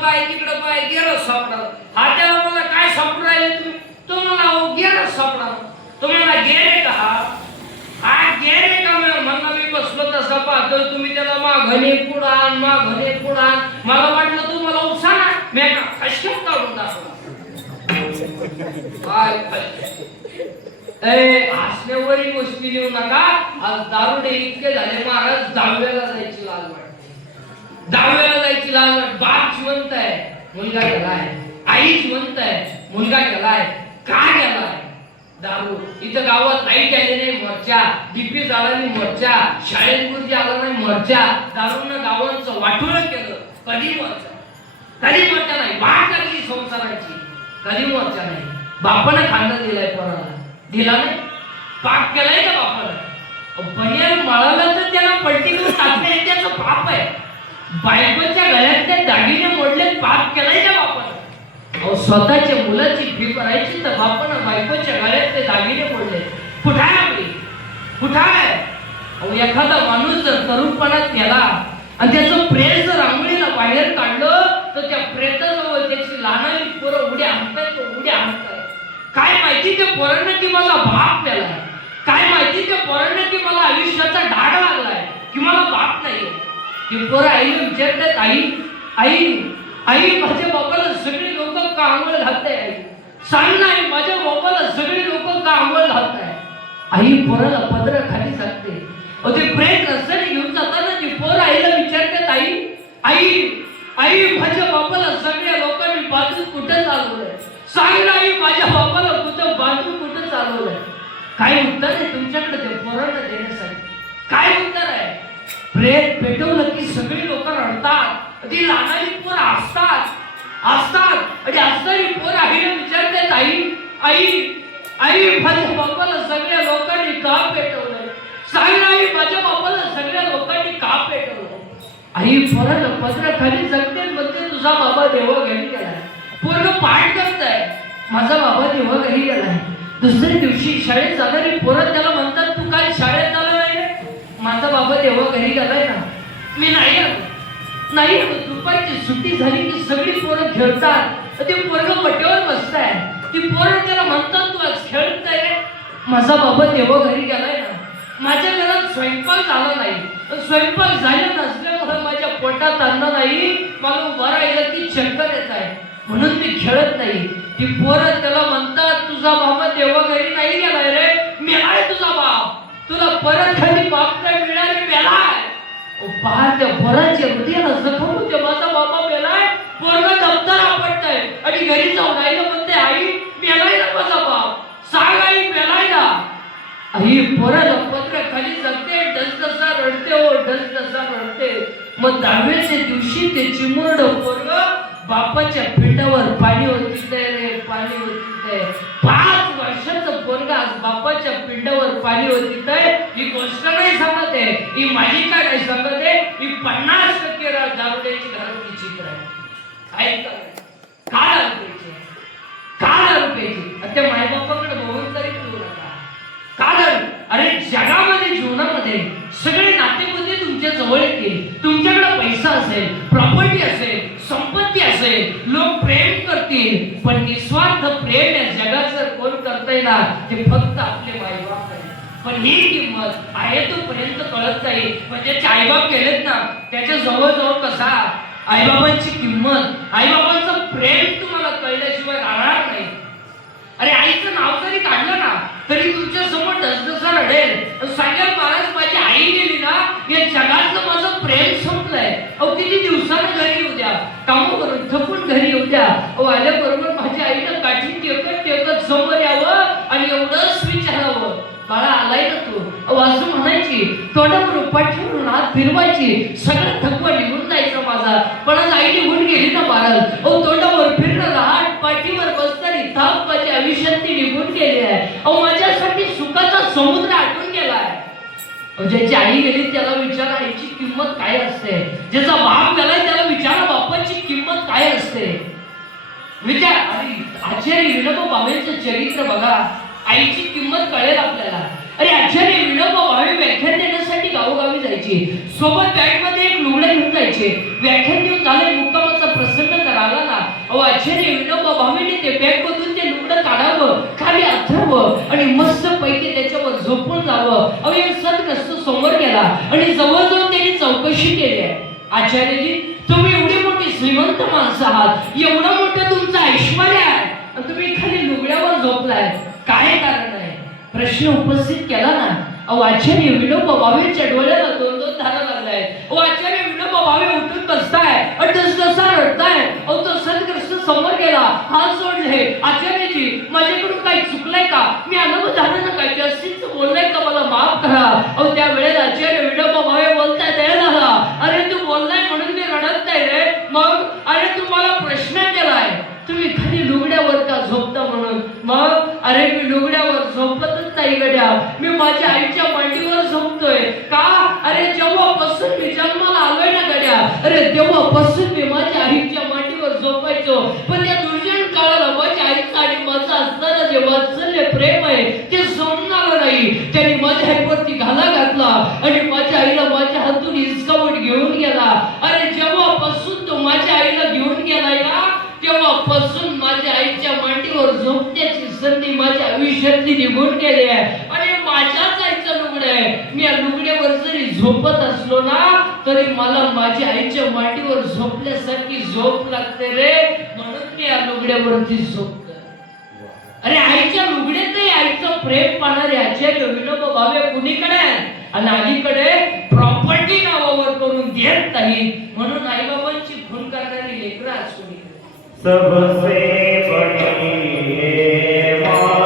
पाय गिअरच सापडला. हा त्याला मला काय सापडून राहिले तुम्ही? तुम्हाला गिअरच सापडा. तुम्हाला गिअर आहे का? हा गिअर आहे का? म्हणला मी बसलो तसा पाहतो तुम्ही त्याला माघणे पुढान. मला वाटलं तुम्हाला उपसाना मी फशक्यात काढून दाखवला. हसण्यावरील गोष्टी लिहू नका. आज दारुडे इतके झाले महाराज, दहाव्याला जायची लाज वाट. बाप जिवंत आहे, मुलगा गेलाय. आई जिवंत आहे, मुलगा गेलाय. का गेलाय? दारू. इथं गावात लाईट आले नाही मोर्चा, डीपी झाला नाही मोर्चा, शाळेत गुरुजी आला नाही मोर्चा. दारूनं गावांचं वाटोळं केलं. कधी मोर्चा नाही. वाट लागली संसाराची, कधी मोर्चा नाही. बापानं खांदा दिलाय पोराला, दिला नाही. पाप केलाय का बापानं? बनियान मळाला तर त्याला पलटी करून टाकणे त्याचं पाप आहे. बायकोच्या गळ्यातल्या दागिने मोडले, पाप केलाय का बापानं? अहो स्वतःच्या मुलाची फी भरायची तर बापानं बायकोच्या गळ्यातले दागिने मोडले. कुठं आहे? अहो एखादा माणूस जर तरुणपणात गेला आणि त्याचं प्रेत जर आंघोळीला बाहेर काढलं तर त्या प्रेताजवळ त्याची लहानाली पोरं उड्या हाणताय. काय माहिती त्या पोरांना की मला बाप केलाय? काय माहिती त्या पोरांना की मला आयुष्याचा ढाढ लागलाय, की मला बाप नाहीये? ते पोरं आईला विचारतात, आई माझ्या बाबाला सगळे लोक का आंघोळ घालताय? आई सांग ना, आई माझ्या बाबाला सगळे लोक का आंघोळ घालताय? आई पोराला पदर खाली सांगते. ते प्रेत रस्त्याने घेऊन जाताना ती पोर आईला विचारतात, आई माझ्या बाबाला सगळ्या लोकांनी बाजून कुठं चालवलंय? सांग ना आई, माझ्या बाबाला बाजून कुठं चालवलंय? काय उत्तर आहे तुमच्याकडे त्या पोरांना देण्यासाठी? काय उत्तर आहे? प्रेत पेटवलं की सगळी लोक रडतात, ती लहानाची पोरं हसतात. आणि असणारी पोरं आईला विचारतात, आई माझ्या बाबाला सगळ्या लोकांनी का पेटवलंय? सांग ना आई, माझ्या बाबाला सगळ्या लोकांनी का पेटवलंय? आई पोराला पदराखाली जगते, म्हणते तुझा बाबा देवा घरी गेलाय. पोरं पाठ करताय, माझा बाबा देवा घरी गेलाय. दुसऱ्या दिवशी शाळेत जाणारी पोरं त्याला म्हणतात, तू काय शाळेत आला नाही रे? माझा बाबा देवा घरी गेलाय ना. मी नाही आलो. दुपारची सुट्टी झाली की सगळी पोरं खेळतात. ते पोरगं मट्यावर बसताय. ती पोरं त्याला म्हणतात, तू आज खेळताय रे? माझा बाबा देवा घरी गेलाय ना. माझ्या घरात स्वयंपाक झाला नाही. स्वयंपाक झालं नसल्यामुळे माझ्या पोटात अन्न नाही. मला उभं राहिलं की चक्कर येत आहे, म्हणून मी खेळत नाही. ती पोरं त्याला म्हणतात, तुझा बाबा देवा घरी नाही गेलाय रे. मी आहे तुझा बाप. तुला परत खाली बाप नाही मिळाले, मेलाय. पार त्या पोराच्या हृदयाला जखम होते. माझा बाबा मेलाय. पोरगा दमदार आपटतंय आणि घरी जाऊन आईला म्हणते, आई मेलाय ना माझा बाप. सांग आई, मेलाय ना. ही पोराला पत्र खाली जाते, डसडसा रडते, हो डसडसा रडते. मग 10व्याच्या दिवशी ते चिमुरड पोरग बापाच्या पिंडावर पाणी ओतते रे, पाणी ओतते. 5 वर्षाचं पोरग आज बापाच्या पिंडावर पाणी ओतते. ही गोष्ट नाही सांगत आहे, ही मालिका नाही सांगत आहे, ही 50% दारुड्याची घराची चित्र आहे. ऐका का रुपयाची, का रुपयाची त्या मायबापाकडे बघून तरी ठेवू नका. कारण अरे जगामध्ये जीवनामध्ये सगळे नातेपुते तुमच्या जवळ येतील. तुमच्याकडे पैसा असेल, प्रॉपर्टी असेल, संपत्ती असेल, लोक प्रेम करतील, पण निस्वार्थ प्रेम या जगात जर कोण करता ना ते फक्त आपले मायबाप आहे. पण ही किंमत आहे तोपर्यंत कळत नाही. म्हणजे आईबाप गेलेत ना त्याच्या जवळ जवळ कसा आईबाबांची किंमत, आईबाबांचं प्रेम तुम्हाला कळल्याशिवाय राहणार नाही. अरे आईचं नाव जरी काढलं ना तरी तुमच्या समोर डसडसा रडेल. सांगेल महाराज माझी आई गेली ना या जगातलं माझं प्रेम संपलंय. अहो किती दिवसानं घरी येऊ द्या, कामं करून थकून घरी येऊ द्या. अहो आल्याबरोबर माझ्या आईनं काठी टेकत टेकत समोर यावं आणि एवढंच विचारावं, बाळा आलाय ना तू. अहो असं म्हणायची, तोंडावर पाठीवरून हात फिरवायची, सगळं थकवा निघून जायचं माझा. पण आज आई निघून गेली ना महाराज. अहो तोंडावर फिरणारा हात, पाठीवर बसणारी थाप माझ्या आयुष्यात ती निघून गेली आहे. अहो माझ्यासाठी सुखाचा समुद्र आटून गेलाय. ज्याची आई गेली त्याला विचारा आईची किंमत काय असते. ज्याचा बाप गेलाय त्याला विचारा बापाची किंमत काय असते. विचार. आचार्य विनोबा भावेंचं चरित्र बघा, आईची किंमत कळेल आपल्याला. अरे आचार्य विनोबा भावे व्याख्यान देण्यासाठी गावोगावी जायचे, सोबत बॅगमध्ये एक लुगडं घेऊन जायचे. व्याख्यान देऊन झाले, मुक्कामाचा प्रसंग जर आला ना, अहो आचार्य विनोबा भावेने ते बॅग मधून ते लुगडं काढावं, खाली अंथरावं आणि मस्त पैकी त्याच्यावर झोपून जावं. अहो एक सदग्रस्त समोर गेला आणि जवळजवळ त्यांनी चौकशी केली आहे. आचार्यजी तुम्ही एवढी मोठी श्रीमंत माणसं आहात, एवढं मोठं तुमचं ऐश्वर्य आहे आणि तुम्ही खाली लुगड्यावर झोपलाय, काय कारण आहे? प्रश्न उपस्थित केला ना. अहो आचार्य विनोबा भावेच्या डोळ्याला 2-2 धारा लागलाय. अहो आचार्य विनोबा भावे उठून बसताय, डसडसा रडताय. अहो तो सदग्रस्त समोर गेला, हात जोडले, आचार्यजी माझ्याकडून काही चुकलंय का? मी अनवधानानं काही जास्तीच बोललाय का? मला माफ करा. अहो त्या वेळेला आचार्य विनोबा भावे बोलताय त्याला, अरे तू बोललाय म्हणून मी रडत नाही रे. मग अरे तू मला प्रश्न केलाय, तुम्ही खाली लुगड्यावर का झोपता म्हणून. मग अरे मी लुगड्यावर झोपतच नाही गड्या, मी माझ्या आईच्या मांडीवर झोपतोय. का? अरे जेव्हापासून मी जन्माला आलोय ना गड्या, अरे तेव्हापासून मी माझ्या आईच्या मांडीवर झोपायचो. पण त्या दुर्जन काळाला माझ्या आईचं आणि माझं असणारं जे वात्सल्य प्रेम आहे ते समजणार नाही. त्यांनी माझ्या आईवरती घाला घातला आणि माझ्या आईला माझ्या हातून हिसकावून घेऊन गेला. अरे जेव्हापासून तो माझ्या आईला घेऊन गेला या तेव्हापासून माझ्या आईच्या मांडीवर झोपण्याची संधी माझ्या आयुष्यातली निघून गेली आहे. आणि माझ्याच आईचं लुगडं आहे. मी या लुगड्यावर जरी झोपत असलो ना तरी मला माझ्या आईच्या मांडीवर झोपल्यासारखी झोप लागते रे, म्हणून मी या लुगड्यावरती झोपतो. अरे आईच्या लुगड्यातही आईचं प्रेम पाहणारे आचार्य विनोबा भावे कुणीकडे आणि अलीकडे प्रॉपर्टी नावावर करून देत नाही. म्हणून आईबाबांची खून करणारी लेकरं आज कुणीकडे. सबसे बड़ी माँ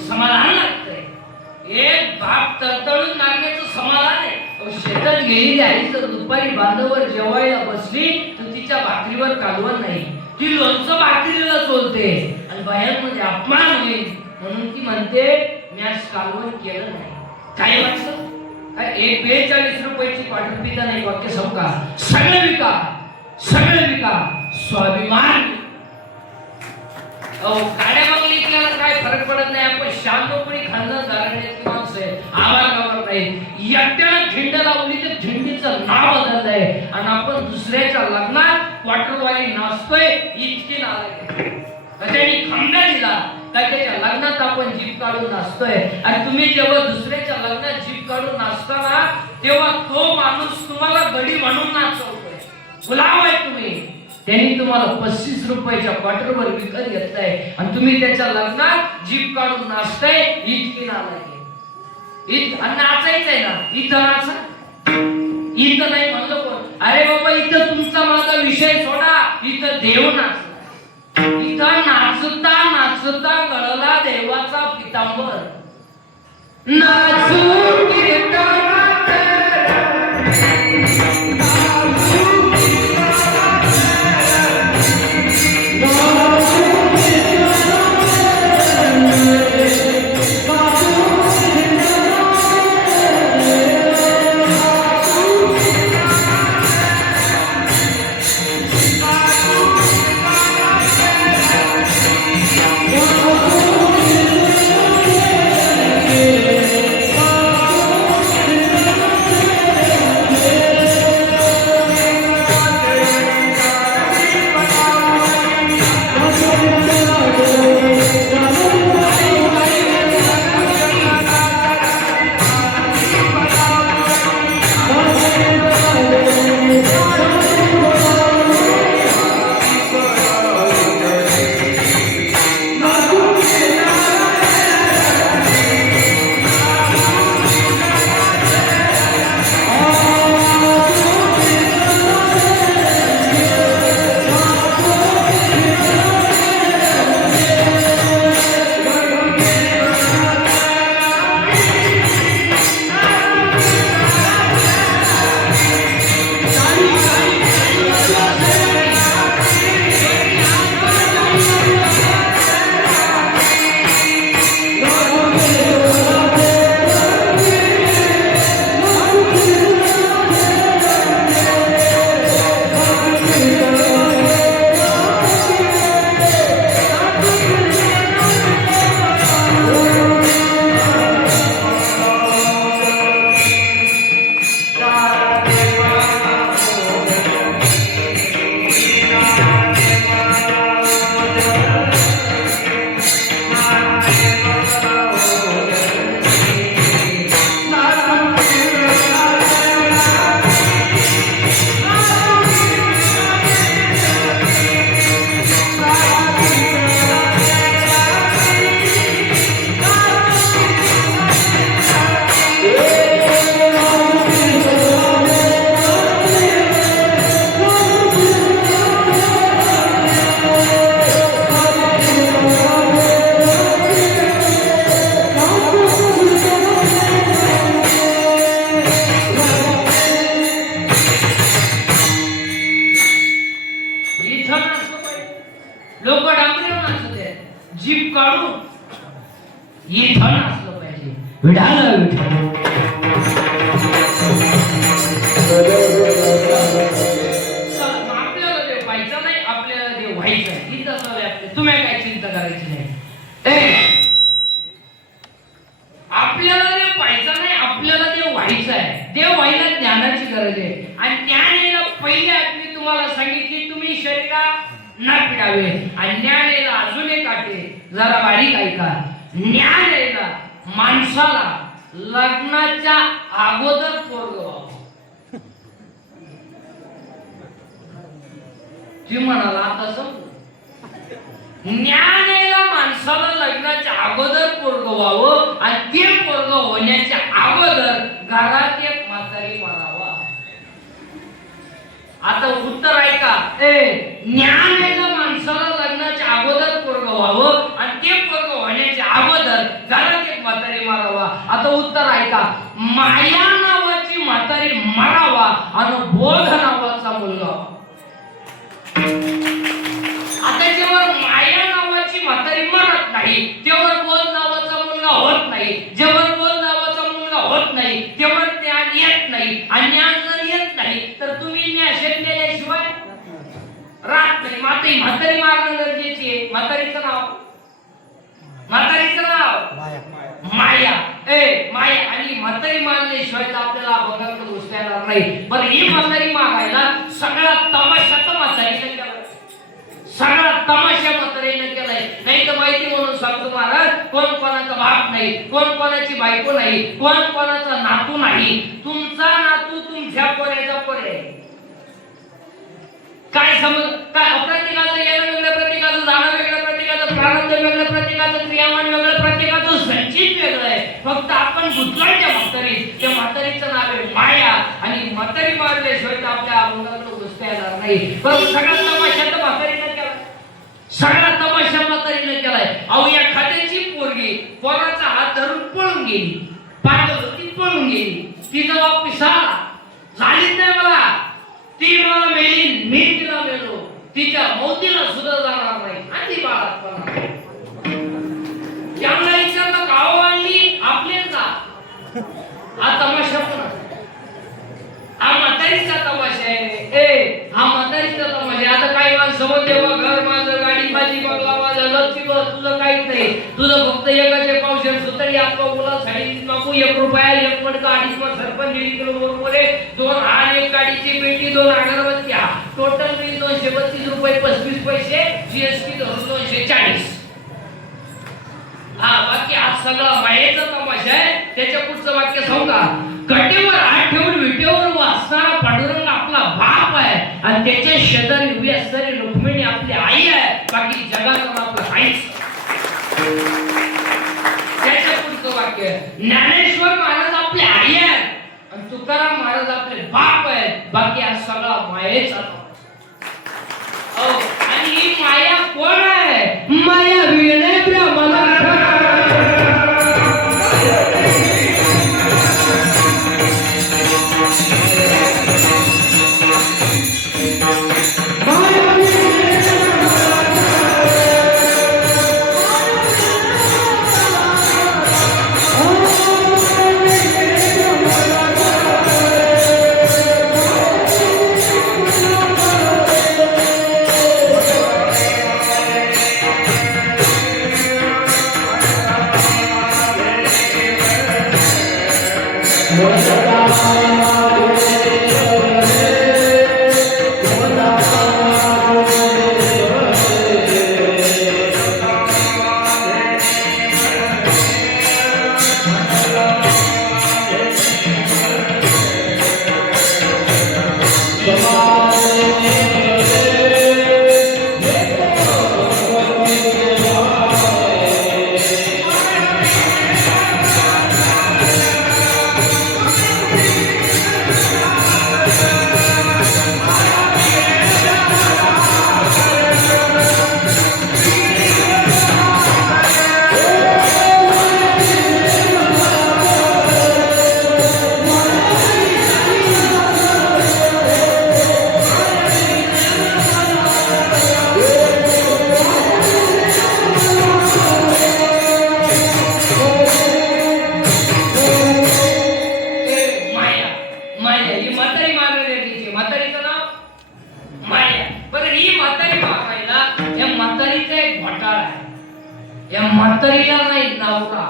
समाधान लागतंय. एक बाप तळतळून नागण्याचं समाधान आहे. अहो, शेतात गेलेली आई जर दुपारी बांधावर जेवायला बसली तर तिच्या भाकरीवर कालवण नाही, ती लोणचं भाकरीला चोलते आणि बाहेरमध्ये अपमान होईल म्हणून ती म्हणते मी आज कालवण केलं नाही. काय वाटतं? काय 42 रुपयाची क्वार्टर पिता नाही वाक्य समका सगळं विका, सगळं विका, स्वाभिमान. अहो, गाड्या बंगली इकल्याला काय फरक पडत नाही. आपण शांतपणे खाल्लं गाड्याची माणसं आहे, आवाज नाही. एकट्यानं झेंड लावली तर झेंडीचं नाव बदललंय आणि आपण दुसऱ्याच्या लग्नात क्वार्टरवाली नाचतोय. इतकी नाव त्याने खंडा दिला काय त्याच्या लग्नात आपण जीप काढून नाचतोय. आणि तुम्ही जेव्हा दुसऱ्याच्या लग्नात जीप काढून नाचताना तेव्हा तो माणूस तुम्हाला गडी म्हणून नाचवतोय, गुलाम आहे तुम्ही. त्यांनी तुम्हाला 35 रुपयाच्या क्वार्टरवर विकत घेतलाय आणि तुम्ही त्याच्या लग्नात जीप काढून नाचताय. इतकी नालायक आणि नाचायचंय ना, इथं नाचा. इथं नाही म्हणलं कोण. अरे बाबा, इथं तुमचा माझा विषय सोडा, इथं देव नाचला. इथं नाचता नाचता गळला देवाचा पितांबर. नाचू कीर्तनात लोक डांबरीवर नाचते, जीप काढून इथं नाचलं पाहिजे. विठाला विठ्ठल. आपल्याला देव पाहायचा नाही, आपल्याला देव व्हायचं आहे. इथं सवय आपली, तुम्ही काय चिंता करायची नाही. आपल्याला देव पाहायचा नाही, आपल्याला देव व्हायचं आहे. देव व्हायला ज्ञानाची गरज आहे आणि ज्ञान यायला पहिली आठवी तुम्हाला सांगितली तुम्ही शरीरा न पिडावे. आणि ज्ञान यायला अजून एक आठवे, जरा बारीक ऐका. ज्ञान यायला माणसाला लग्नाच्या अगोदर पोरग व्हावं. ती म्हणाला आता समजलं. ज्ञान यायला माणसाला लग्नाच्या अगोदर पोरग व्हावं आणि ते पोरग होण्याच्या अगोदर घरात एक म्हातारी मारावा. आता उत्तर ऐका. ज्ञान यायला माणसाला लग्नाच्या अगोदर पोरग व्हावं आणि ते पोरग होण्याच्या अगोदर घरात एक म्हातारी मारावा. आता उत्तर ऐका. माया नावाची म्हातारी मारावा आणि बोध नावाचा मुलगा. आता जेव्हा माया नावाची म्हातारी मरत नाही तेव्हा बोध नावाचा मुलगा होत नाही. जेव्हा बोध नावाचा मुलगा होत नाही तेव्हा ज्ञान येत नाही. आणि ज्ञान जर येत नाही तर तुम्ही ज्ञान केल्याशिवाय राहत नाही. म्हातारी मारणं गरजेची आहे. म्हातारीचं नाव माया. माया. आणि म्हातारी मारल्याशिवाय तर आपल्याला अभंगाकडे घुसता येणार नाही. पण ही म्हातारी मारायला सगळा तमाशा तर म्हातारीने केला. सगळा तमाशा म्हातारीने केलाय. नाही तर माहिती म्हणून सांगतो महाराज, कोण कोणाचा बाप नाही, कोण कोणाची बायको नाही, कोण कोणाचा नातू नाही. तुमचा नातू तुमच्या पोऱ्याचा पोरे. काय समज काय प्रत्येकाचं येणं वेगळं, प्रत्येकाचं जाणं वेगळं, प्रत्येकाचं प्रारंभ वेगळं, प्रत्येकाचं क्रियामान वेगळं, प्रत्येकाचं संचित वेगळं आहे. फक्त आपण गुंतवायच्या म्हातारी. त्या म्हातारीचं नाव आहे माया. आणि म्हातारी मारल्याशिवाय तर आपल्या अभंगाकडे घुसता येणार नाही. पण सगळा तमाशा तर म्हातारीनं केला. सगळा तमाशा म्हातारीनं केलाय. अहो एखाद्याची पोरगी पोराचा हात धरून पळून गेली, पागल होती, पळून गेली. तिचा बाप पिसाळा झालीच नाही मला, ती मला मेली, मी तिला मेलो. तिच्या मौतीला सुद्धा जाणार नाही. आणि बाळात त्यामुळे विचारलं गाव आणली आपले जा. हा तमाशा पण हा म्हातारीचा तमाशा आहे. हा म्हातारीचा तमाशा आहे. आता काही माणसं म्हणते घर माझं, गाडी माझी, बंगला माझा, लक्ष्मी तुझं काहीच नाही. तुझं फक्त एकाचे पावशेर सुतळी आपला मुला साडी बापू 1 रुपया 1 मडका 2.5 सरपंच 1.5 किलो बरोबर आहे. 2 हार 1 गाडीची पेटी 2 अगरबत्त्या टोटल बिल 232 रुपये 35 पैसे जीएसटी धरून 240. हा बाकी हा सगळा मायेचा तमाशा आहे. त्याच्या पुढचं वाक्य सांगा. कटेवर हात ठेवून विटेवर वाचणारा पांडुरंग आपला बाप आहे आणि त्याच्या शेजारी उभी असणारी रुक्मिणी आपली आई आहे. बाकी जगात आपलं आईच. त्याच्या पुढचं वाक्य. ज्ञानेश्वर महाराज आपले आई आहे आणि तुकाराम महाराज आपले बाप आहेत. बाकी हा सगळा मायेचा. आणि ही माया कोण आहे? माया विणे ब्रह्मला. या म्हातारीला नाही नवरा,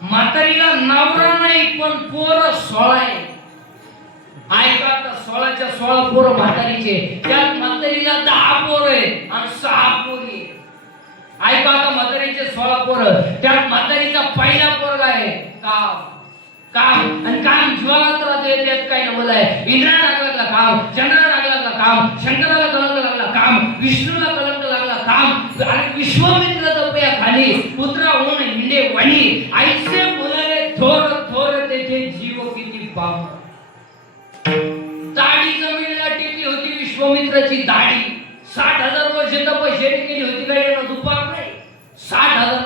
म्हातारीला नवरा नाही पण पोरं 16 आहे. ऐका तर 16च्या 16 पोरं म्हातारीचे. त्यात म्हातारीला 10 पोरं आहे आणि 6 पोरी. ऐका आता म्हातारीचे 16 पोरं, त्यात म्हातारीचा पहिला पोरगा आहे काम. काम आणि काम ज्वालात राहते, त्यात काय नवल आहे. इंद्राला लागला काम, चंद्राला लागला काम, शंकराला कलंक लागला काम, विष्णूला कलंक लागला काम, आणि विश्वामित्र तपया खाली पुत्रा होऊन हिंडे वणी, ऐसे बोलाले थोर थोर तेथे जीव किती पाम. दाढी जमिनीला टेकली होती विश्वामित्राची दाढी. 60,000 वर्ष तपश्चर्या केली होती, काय दुपार नाही. 60,000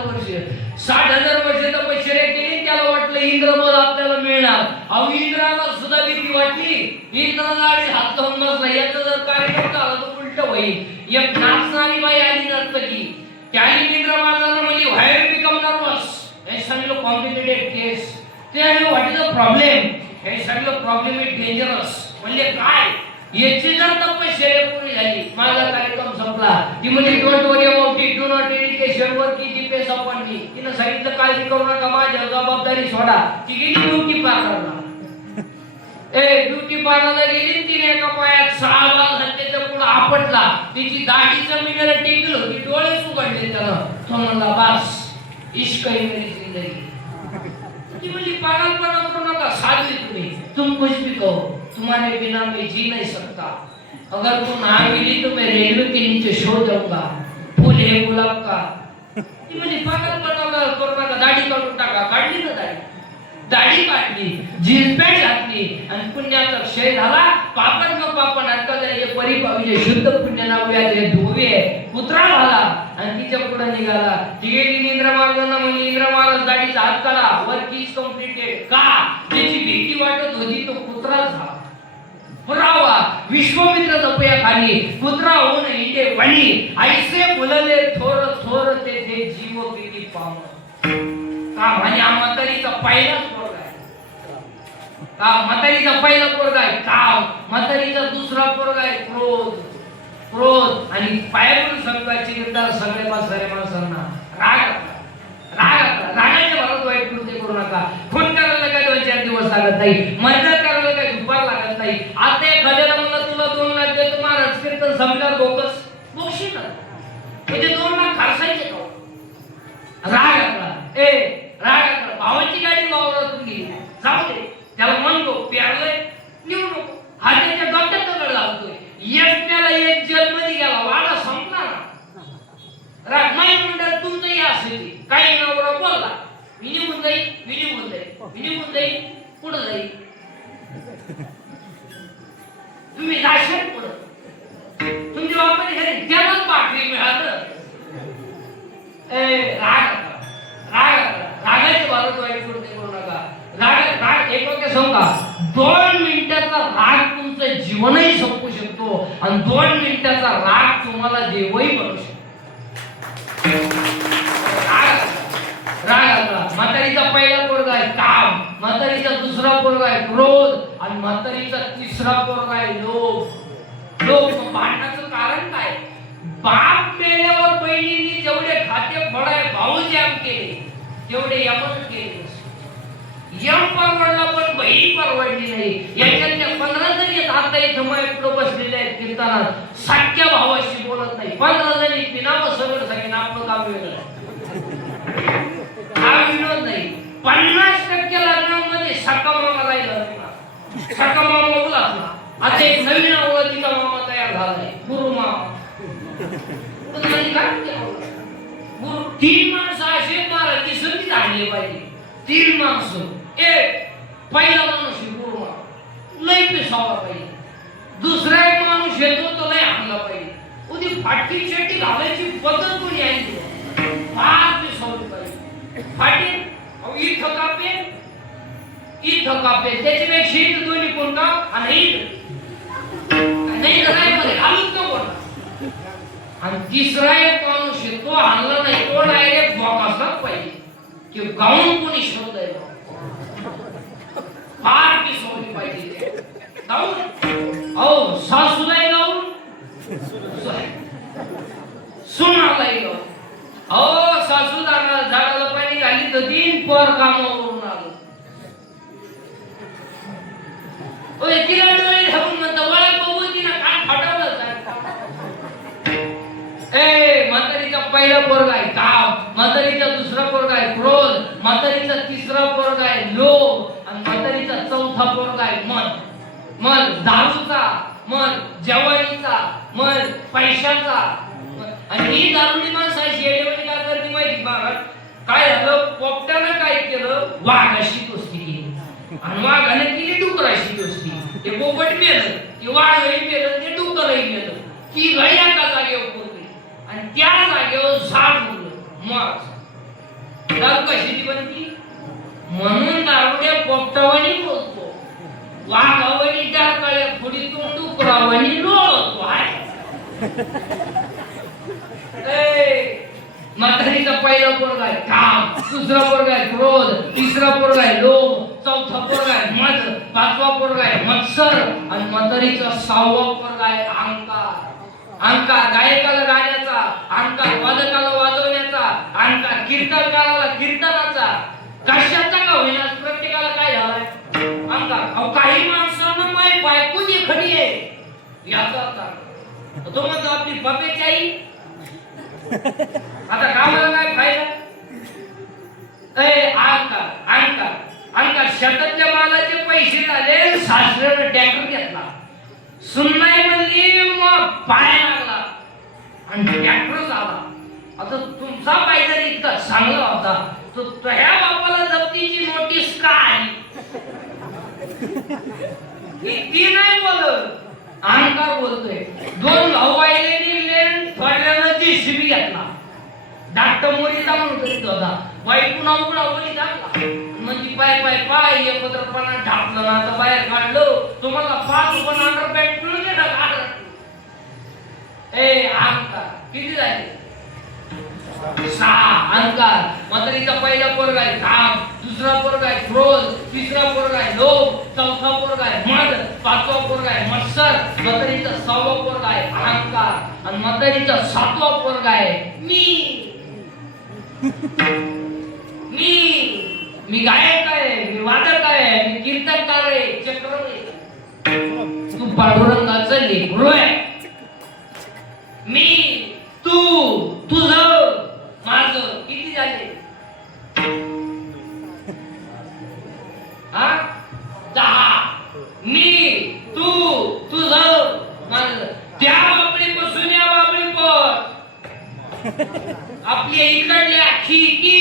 वर्ष तपश्चर्या केली. त्याला वाटलं इंद्रबल आपल्याला मिळणार. अहो इंद्राला सुद्धा भीती वाटली. इंद्राला हात लावून बसला, याचं जर कार्यक्रम झाला तर उलट होईल. एक नाचणारी बाई आली नर्तकी, त्याने इंद्र महाराजांना म्हणजे व्हाय बिकम नर्वस, हे सांगितलं कॉम्प्लिकेटेड केस. त्याने व्हॉट इज द प्रॉब्लेम, हे सांगितलं प्रॉब्लेम इज डेंजरस. म्हणजे काय, याची जर तपश्चर्या पूर्ण झाली, माझा कार्यक्रम संपला. ती म्हणजे don't worry about it, do not irritation वर की डिपेंड्स अपॉन मी. तिने सांगितलं काळजी करू नका, माझ्या जबाबदारी सोडा. ती गेली ब्युटी पार्लरला. ब्युटी पार्लरला गेली, तिने एका पायात 6 बाल घातल्याच्या पुढे आपटला. तिची दाढी जमिनीला टेकली होती, डोळे उघडले त्यानं. तो म्हणला बस इश्क ही मेरी जिंदगी. ती म्हणली पागलपणा करू नका, साधवी तुम्ही, तुम कुछ भी कहो, तुम्हारे बिना मैं जी नहीं सकता. अगर तुम ना मिली तो मैं रेलवे के नीचे सो जाऊंगा, फूल है गुलाब का. ती म्हणली पागलपणा करू नका, दाढी काढून टाका. काढली ना दाढी, दाढी काढली, जीन्स पॅन्ट घातली, आणि पुण्याचा क्षय झाला. पापण ग पापण अटकाचे परिपाविजे शुद्ध पुण्य नाव्याचे धोवे पुत्रा झाला. आणि तिच्या पुढे निघाला. ती गेली इंद्र महाराजांना म्हणली, इंद्र महाराज दाढीचा हात काढा, वर्क इज कंप्लीटेड. का, त्याची भीती वाटत होती, तो पुत्रा झाला. पुरावा विश्वामित्र तपया खाली पुत्रा होऊन हिंडे वणी, ऐसे बोलले थोर थोर तेथे जीव किती पाम. का म्हणजे म्हातारीचा पहिलाच पोरगा आहे. का म्हातारीचा पहिला पोरगा आहे काम, म्हातारीचा दुसरा पोरगा आहे क्रोध. क्रोध आणि पायापूर संघाची निर्धार सगळ्या माणसांना राग. रागाच्या भरात वाईट कृत्य करू नका. फोन करायला काय 2-4 दिवस लागत नाही, मदत करायला काय दुपार लागत नाही. आता एखाद्याला म्हणलं तुला 2 लाख देतो, महाराज कीर्तन संपल्यावर बोकस बक्षीस म्हणजे 2 लाख खर्चायचे का. राग राग भावाची गाडी वावरातून गेली, जाऊ दे, त्याला म्हणतो प्यारलंय निवू नको, हा त्याच्या डॉक्टर दगड लावतोय. एकट्याला एक जेलमध्ये गेला, वाडा संपला ना. राग नाही म्हणतात तुमचंही असेल. काही नवरा बोलला, मी निघून जाईल, पुढे जाईल. तुम्ही जाशाल पुढे, तुमच्या बापाने घरी त्यालाच पाठवी मिळालं. रागाचे भारत वाईट कृत्य करू नका. राग एक वाक्य सांगू का, 2 मिनिटाचा राग तुमचं जीवनही संपू शकतो, आणि 2 मिनिटाचा राग तुम्हाला देवही बनवू शकतो. म्हातारीचा पहिला पोरगा आहे काम, म्हातारीचा दुसरा पोरगा आहे क्रोध, आणि म्हातारीचा तिसरा पोरगा आहे लोभ. भांडणाचं कारण काय, बाप मेल्यावर बहिणींनी जेवढे खाते फळाय भाऊजाम केले, तेवढे यमन केले. यम परवडला पण बहीण परवडली नाही. याच्यातल्या 15 जणी आता इथं माझ्या पुढे बसलेले आहेत कीर्तनात, सख्या भावाशी बोलत नाही. 15 जणी बिनावं सगळं सांगितलं, आपलं काम वेगळं. हा विनोद नाही. 50% लग्नामध्ये सखा मामा राहिला, सखा मामा उलासला. आता एक नवीन आवडतीचा मामा तयार झालाय, गुरु मामा. 3 माणसं असे महाराजची संधी आणली पाहिजे. 3 माणसं, एक पहिला माणूस गुरु मामा, लय पिसावला पाहिजे. दुसरा एक माणूस येतो तो लय आणला पाहिजे. उदी फाटकी शेटी घालायची पद्धत कोणी आहे, फार पिसावली पाहिजे. फाटी इथं कापे त्याच्यापेक्षा इथं दोन्ही कोण का आणि नाही मध्ये घालून तो कोण. आणि तिसरा एक माणूस तो आणला नाही, तो डायरेक्ट बॉक्सलाच पाहिजे की गाऊन कोणी शोध आहे, फार पिसवली पाहिजे. गाऊन अहो सासूलाही गाऊन, सुनालाही गाऊन. अहो सासू झाडाला पाणी घाली तर 3 पोर कामावरून आलो. तिला डोळे ढाकून म्हणतो वळा बघू, तिला काय फाटवलं. म्हातारीचा पहिला पोरगा आहे आहे लोभ, आणि म्हातारीचा चौथा पोरगा आहे मन. मन दारूचा, मन जवानीचा, मन पैशाचा. आणि ही दारुडी माणसं अशी येडेवाणी काय करते माहिती महाराज? काय झालं, पोपट्यानं काय केलं, वाघाशी दोस्ती केली, आणि वाघाने केली डुकराशी दोस्ती. ते पोपट मेलं, ते वाघही मेलं, ते डुकरही मेलं. ती घडी एका जागेवर पोहोचली, आणि त्या जागेवर झाड उरलं. मग दारू कशाची बनती? म्हणून दारुड्या पोपटावानी बोलतो, वाघावानी डाकाळ्या फुडीतून डुकरावानी लोळतो आहे. म्हातारीचा पहिला पोरगा आहे काम, दुसरा पोरगा आहे क्रोध, तिसरा पोरगा आहे लोभ, चौथा पोरगा आहे मद, पाचवा पोरगा आहे मत्सर, आणि म्हातारीचा सहावा पोरगा आहे अहंकार. अहंकार गायकाला गाण्याचा, अहंकार वादकाला वाजवण्याचा, अहंकार कीर्तनकाराला कीर्तनाचा. कशाचा का होईना प्रत्येकाला काय झालाय अहंकार. अहो काही माणसांना माय बायको जी खडी आहे याचा अर्थ तो म्हणतो आपली बापेची आई. आता गावाला काय फायदा? अहंकार अहंकार अहंकार. शेतातल्या मालाचे पैसे झाले, सासऱ्यानं ट्रॅक्टर घेतला, सुननाई म्हणली मग पाय लागला, आणि ट्रॅक्टर झाला. आता तुमचा पायदा इतका चांगला होता, तो त्या बापाला जप्तीची नोटीस का आली? ती नाही बोलत, अहंकार बोलतोय. दोन भाऊ आईले निघले, थोड्यानं जेसीबी घेतला, डॉक्टर मोरीचा म्हणून होता, बायकून अवघडा बोली टाकला, म्हणजे पाय पाय पाय एकत्रपणा ढापलं ना, तर बाहेर काढलं. तुम्हाला 5 रुपये अंडरपॅन्ट मिळून दे का? अहंकार किती झाले? 6. अहंकार. म्हातारीचा पहिला पोरगा आहे काम, दुसरा पोरगा आहे क्रोध, तिसरा पोरगा आहे लोभ, चौथा पोरगा आहे मद, पाचवा पोरगा आहे मत्सर, म्हातारीचा सहावा पोरगा आहे अहंकार, आणि म्हातारीचा 7वा पोरगा आहे मी. मी गायक आहे, मी वादक आहे, मी कीर्तनकार आहे, चक्रवर्ती. तू पांडुरंगाचं लेकरू आहे. मी, तू, तुझं, माझं. किती झाले? 10. मी, तू, तुझं, माझं. त्या बाबळीपासून या बाबळीपर आपली इकडल्या खिडकी,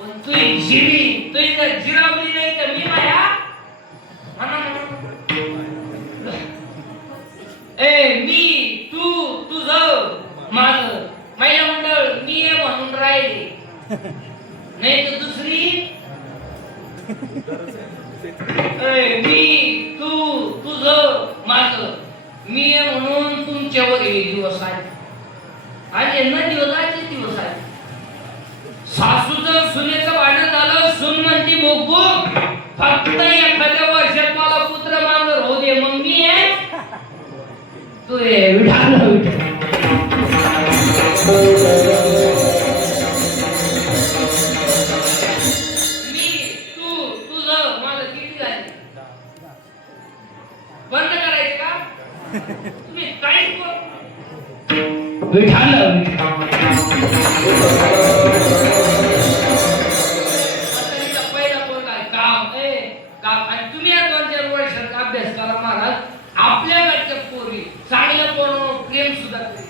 पण तू जिरी, तू जर जिरावली नाही तर मी माया. मी, तू, तुझं, माझं. महिला मंडळ मी म्हणून राहिले, नाही तर दुसरी. मी, तू, तुझं, माझं. मी म्हणून तुमच्यावर हे दिवस आहे, आणि यांना दिवसाचे दिवस आहे. सासूचं सुनेचं भांडण झालं, सून म्हणती भोग भोग, फक्त एखाद्या वर्षात मला पुत्र मांजर होऊ दे, मग मी आहे. तू विठाल मी, तू, तुझं, माझं. किती झाले? बंद करायचं का? तुम्ही काहीच विठाल पहिला पोरगा आहे काम. काम. आणि तुम्ही या 2-4 वर्षाचा अभ्यास करा महाराज. आपल्याकडच्या पोरी चांगल्या पोरांवर प्रेम सुद्धा करी.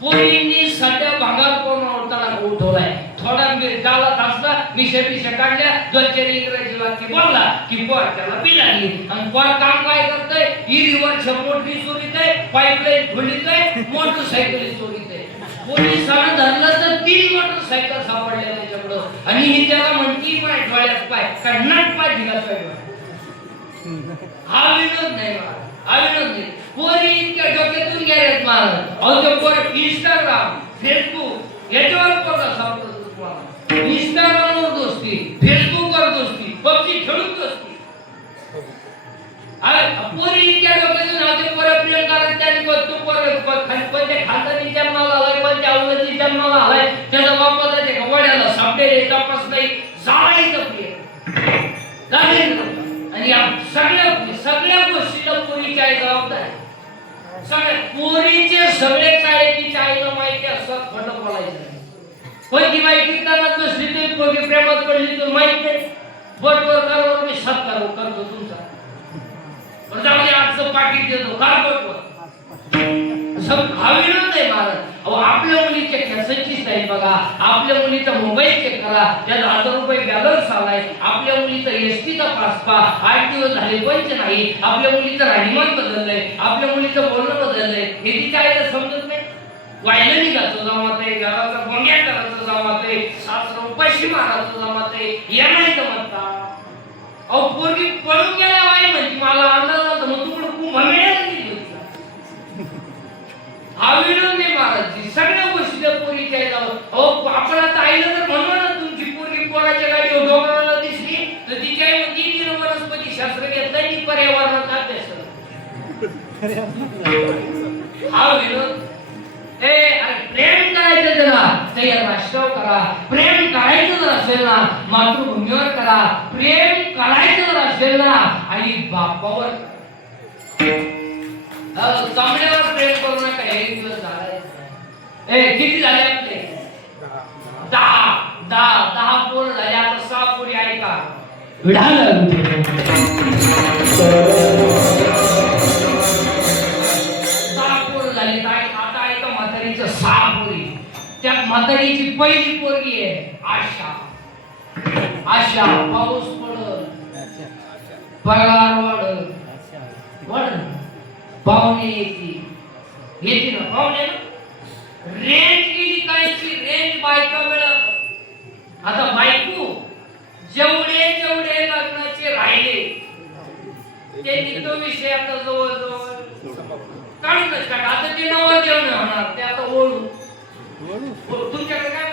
पोरींनी सध्या भागात पोरांवर तडा उठवलाय. थोडा गावात असला मिशा काढल्या, 2-4 इंग्रजी वाक्य बोलला की पोर त्याला पिलाली, आणि पोर काम काय करतंय? इरीवर मोटरी चोरीत आहे, पाईपलाईन खोलीत आहे, मोटरसायकली चोरीत आहे. पोलिसांना धरलं तर 3 मोटरसायकल सापडल्या त्याच्याकडं, आणि ही त्याला म्हणती माय डोळ्यात पाय का नट पाय दिला पाहिजे. हा विनोद नाही मला, हा विनोद नाही. पोरी इतक्या डोक्यातून गेल्यात मला. अहो ते पोर इंस्टाग्राम, फेसबुक याच्यावर पोरगा सापडतो. इंस्टाग्रामवर दोस्ती, फेसबुकवर दोस्ती, पबजी खेळून दोस्ती. पोरी इतक्या डोक्यातून आते पोर प्रेम करत, त्याने कोणतं पोर कोणत्या खानदानी जन्माला आलाय, कोणत्या अवलती जन्माला आलाय, त्याचा बापाला ते वड्याला सापडेल तपास नाही, जाळायचं प्रिय लागेल. आणि या सगळ्या गोष्टीला पोरीची आई जबाबदार आहे. सगळ्या पोरीचे सगळे चाळीची आईला माहिती असतात, खोटं बोलायचं. कोणती बाई कीर्तनात बसली तरी पोरगी प्रेमात पडली तर माहित नाही. बोटवर करावर मी सत्कार करतो तुमचा. पण जाऊ दे, आजचं पाकिट देतो का बोटवर. सब खाविलं नाही महाराज. अहो आपल्या मुलीचे कॅसेटची स्टाईल बघा, आपल्या मुलीचा मोबाईल चेक करा, त्यात 1000 रुपये बॅलन्स आलाय. आपल्या मुलीचा एसटीचा पास पा 8 दिवस झाले पंच नाही. आपल्या मुलीचं राहणीमान बदललंय, आपल्या मुलीचं बोलणं बदललंय. हे तिच्या आईला समजत नाही. वायलं निघायचं जमात आहे, घराचा भोंग्या करायचं जमात आहे, सासरा उपाशी मारायचं जमात आहे. या नाही जमत का? अहो पोरगी पळून गेल्या वाई म्हणजे मला अंदाज आला. मग तू कुठं कुंभमेळ्यात गेली होती का? हा विरोध नाही महाराजजी. सगळ्या गोष्टी त्या पोरीच्या आहेत. अहो आपण आता आईला जर म्हणलो ना तुमची पोरगी पोराच्या गाडीवर डोंगराला दिसली तर तिच्या आई म्हणते वनस्पती शास्त्र घेतलंय की पर्यावरणाचा अभ्यास. हा विरोध. प्रेम करायचं जरा तर या राष्ट्रावर करा. प्रेम करायचं जर असेल ना मातृभूमीवर करा. प्रेम करायचं जर असेल ना आई बापावर. चांगल्यावर प्रेम करू नका. एक दिवस झालाय. किती झाले आपले? 10 पूर्ण झाले. आता 6 पुरी आहे का? त्या म्हातारीची पहिली पोरगी आहे आशा. आशा पाऊस पडल, पगार वाढल, पाहुणे येते ना पाहुणे ना. रेंज गेली कायची रेंज बायका मिळत. आता बायको जेवढे जेवढे लग्नाचे राहिले ते तो विषय आता जवळजवळ काढूनच टाका. आता ते नवं जेवण होणार ते आता ओढू. तुमच्याकडे काय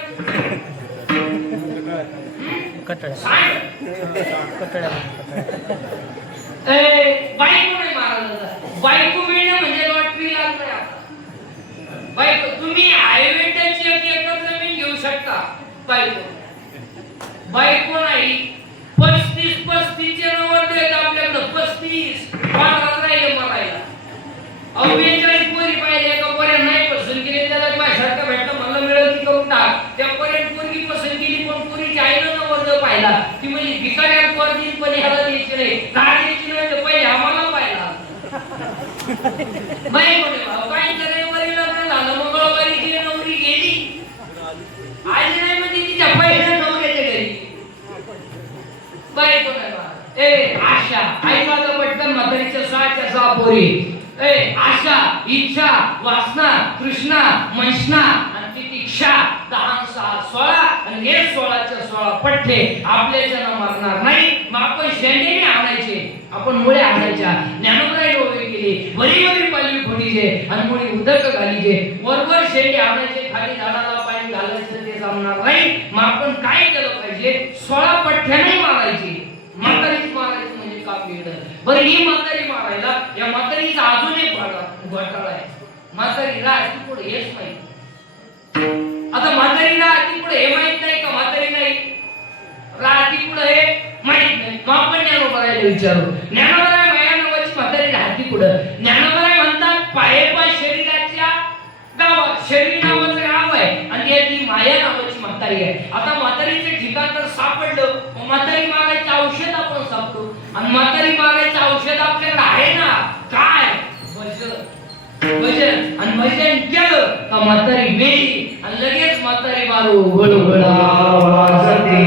बायको नाही मारायला. बायको मिळणं म्हणजे लॉटरी लागतंय. आता बायको तुम्ही हायवे टॅक्स 1 एकर जमीन घेऊ शकता. बायको नाही. 35 चे नवरदेव आहेत आपल्याकडे. 35 राहिले मरायला. 42 पोरी पाहिजे. एका पोऱ्या नाही पसंत केली त्याला माझ्यासारखं भेटलं म्हणलं मिळेल ती करून टाक. त्या पोऱ्याने पोरगी पसंत केली पण पोरीच्या आईनं नवरदेव पाहिला. ती म्हणजे भिकाऱ्या पोरगी पण ह्याला द्यायची नाही. का द्यायची नाही तर पहिले आम्हाला पाहिला. नाही म्हणे काहीच्या रविवारी लग्न झालं, मंगळवारी ती नवरी गेली. आज नाही म्हणजे तिच्या पहिल्या नवऱ्याच्या घरी. बायको नाही बा. आशा आई माझं पटकन म्हातारीच्या 6च्या 6 पोरी. आशा, इच्छा, वासना, तृष्णा, मनष्णा आणि तितिक्षा 10 6 16 आणि हे 16च्या 16 पठ्ठे आपल्याच्यानं मारणार नाही. मग आपण शेंडे आणायचे, आपण मुळे आणायच्या. ज्ञानोबाई डोळे केली बरी बरी पालवी फोडीचे आणि मुळे उदक घालीचे. वरवर शेंडे आणायचे, खाली झाडाला पाणी घालायचं ते जमणार नाही. मग आपण काय केलं पाहिजे? 16 पठ्ठ्याने मारायची. म्हातारीच मारायचं म्हणजे काप येणं. बरं ही म्हातारी मारायला या म्हातारीचा अजून एक घोटाळा आहे. म्हातारीला आधी पुढे हेच माहिती. आता म्हातारीला आधी पुढे हे माहित नाही का म्हातारी नाही राहती पुढे हे माहित नाही. मग आपण ज्ञानोबाईला विचारू. ज्ञानोबाई माया नावाची म्हातारी राहती पुढं. ज्ञानोबाई म्हणतात पाये पाय शरीराच्या गावात शरीर नावाचं गाव आहे आणि याची माया नावाची म्हातारी आहे. आता म्हातारीचे ठिकाण तर सापडलं. म्हातारी मागायचं औषध आपण सापडू आणि म्हातारी मागायचं औषध आपल्याकडे आहे ना. काय? भजन. आणि भजन केलं का म्हातारी मेली आणि लगेच म्हातारी मारू घोळघोळा वाजते.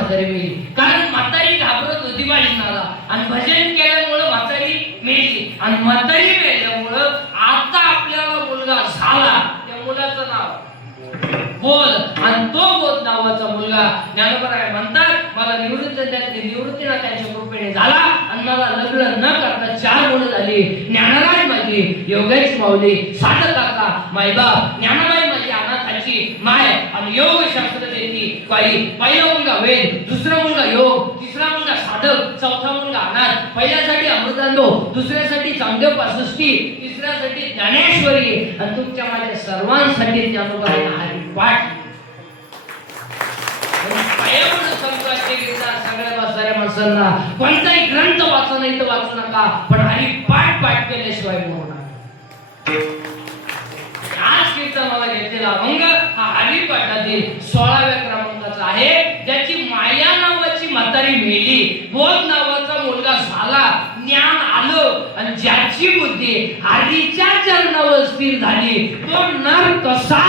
म्हातारी मेली. कारण म्हातारी घाबरत होती बाळीनाला आणि भजन केल्यामुळं म्हातारी मेली आणि म्हातारी मेल्यामुळं आता आपल्याला मुलगा झाला. त्या मुलाचं नाव बोध आणि तो बोध नावाचा मुलगा ज्ञानोबा म्हणतात मला निवृत्तीला त्याच्या कृपेने झाला आणि मला लग्न न करता 4 मुलं झाली. ज्ञानराज माझी, योगेश माऊली, साधक काका, मायबाप, ज्ञानाबाई माझी अनाथाची माय आणि योग शास्त्र देती बाई. पहिला मुलगा वेद, दुसरा मुलगा योग, तिसरा मुलगा साधक, चौथा मुलगा अनाथ. पहिल्यासाठी अमृतांदो, दुसऱ्यासाठी चांगदेव पासष्टी, तिसऱ्यासाठी ज्ञानेश्वरी आणि तुमच्या माझ्या सर्वांसाठी ज्ञानोबा हरिपाठ. सगळ्या बसणाऱ्या माणसांना कोणताही ग्रंथ वाचा नाही तर वाचू नका, पण हरिपाठ पाठ केल्याशिवाय होणार. आज कीर्तनाला घेतलेला अभंग हा हरिपाठातील 16व्या क्रमांकाचा आहे. ज्याची माया नावाची म्हातारी मेली, बोध नावाचा मुलगा झाला, ज्ञान आलं आणि ज्याची बुद्धी हरीच्या चरणावर स्थिर झाली तो नर कसा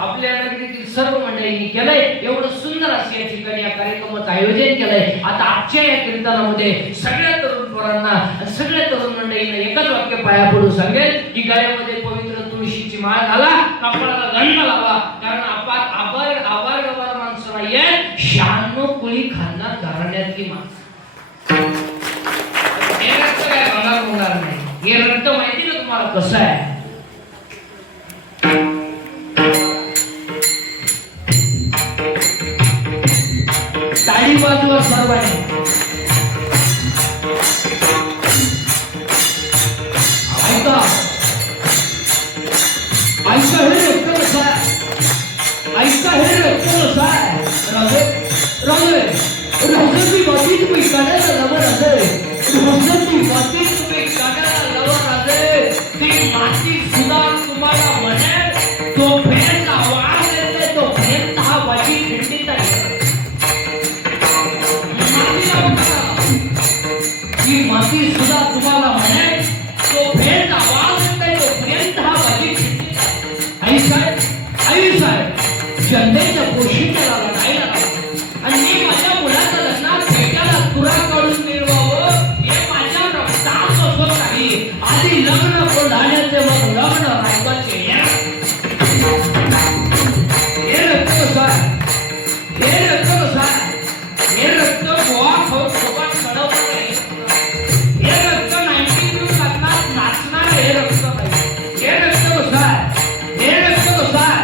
आपल्या नगरीतील सर्व मंडळींनी केलंय. एवढं सुंदर असं या ठिकाणी या कार्यक्रमाचं आयोजन केलंय. आता आजच्या या कीर्तनामध्ये सगळ्या तरुण पोरांना आणि सगळ्या तरुण मंडळींना एकच वाक्य पाया पडून सांगेल की गळ्यामध्ये पवित्र तुळशीची माळ घाला, कपाळाला गंध लावा. कारण आभार गवार माणसं नाहीये, 96 कुळी खानदान घराण्यातली माणसं. हे रक्त काय भंगार नाही. हे रक्त माहिती ना तुम्हाला कसं आहे. ताली वाजवा सर्वांनी. ऐका ऐका हे रक्त कसं आहे. ऐका हे रक्त कसं आहे. राजाची बाती तुम्ही काढायला लवकर असेल. राजाची बाती तुम्ही काढायला लवकर असेल. ती माती सुद्धा तुम्हाला म्हणेल तो भेद आवाज येते. तो भेद हा वाजी खिंडीत आहे. ही माती सुद्धा तुम्हाला म्हणेल तो भेद आवाज येते. तो पर्यंत हा वाजी खिंडीत आहे. आई साहेब जनतेच्या पोषितेला लढायला आणि मी माझ्या मुलाच्या लग्नात भेटायला तुरा काढून मिळवावं हे माझ्या रक्तात बसत नाही. आधी लग्न कोंढाण्याचे मग लग्न रायबाचे. हे रक्त कसं आहे. हे रक्त कसं आहे. हे रक्त गोवा खाऊन सोबत चढवणार आहे. हे रक्त 92 लग्नात नाचणार हे रक्त नाही. हे रक्त कसं आहे. हे रक्त कसं आहे.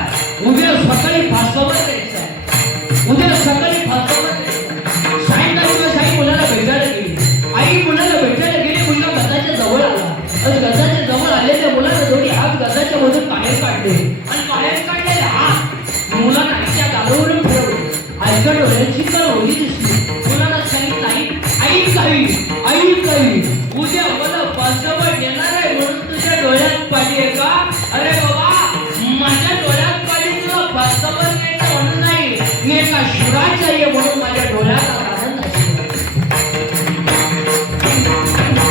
उद्या सकाळी फासवर द्यायचं आहे. उद्या सकाळी फासवर द्यायचं. सायंकाळी साई मुलाला भेटायला गेली. आई मुलाला भेटायला गेली. मुलगा गजाच्या जवळ आला आणि गजाच्या जवळ आलेल्या मुलाला दोन्ही हात गजाच्या मधून बाहेर काढले आणि बाहेर काढलेले हात मुलाला आईच्या गालावरून फिरवले. आईच्या डोळ्याची तर होळी दिसली. मुलाला सांगितलं आई काही उद्या मला फासवर येणार आहे म्हणून तुझ्या डोळ्यात पाणी आहे का. अरे बाबा माझ्या डोळ्यात पाणी तुला फासवर येतं म्हणून नाही. मी एका शिवाच्या ये म्हणून माझ्या डोळ्यात आनंद आहे.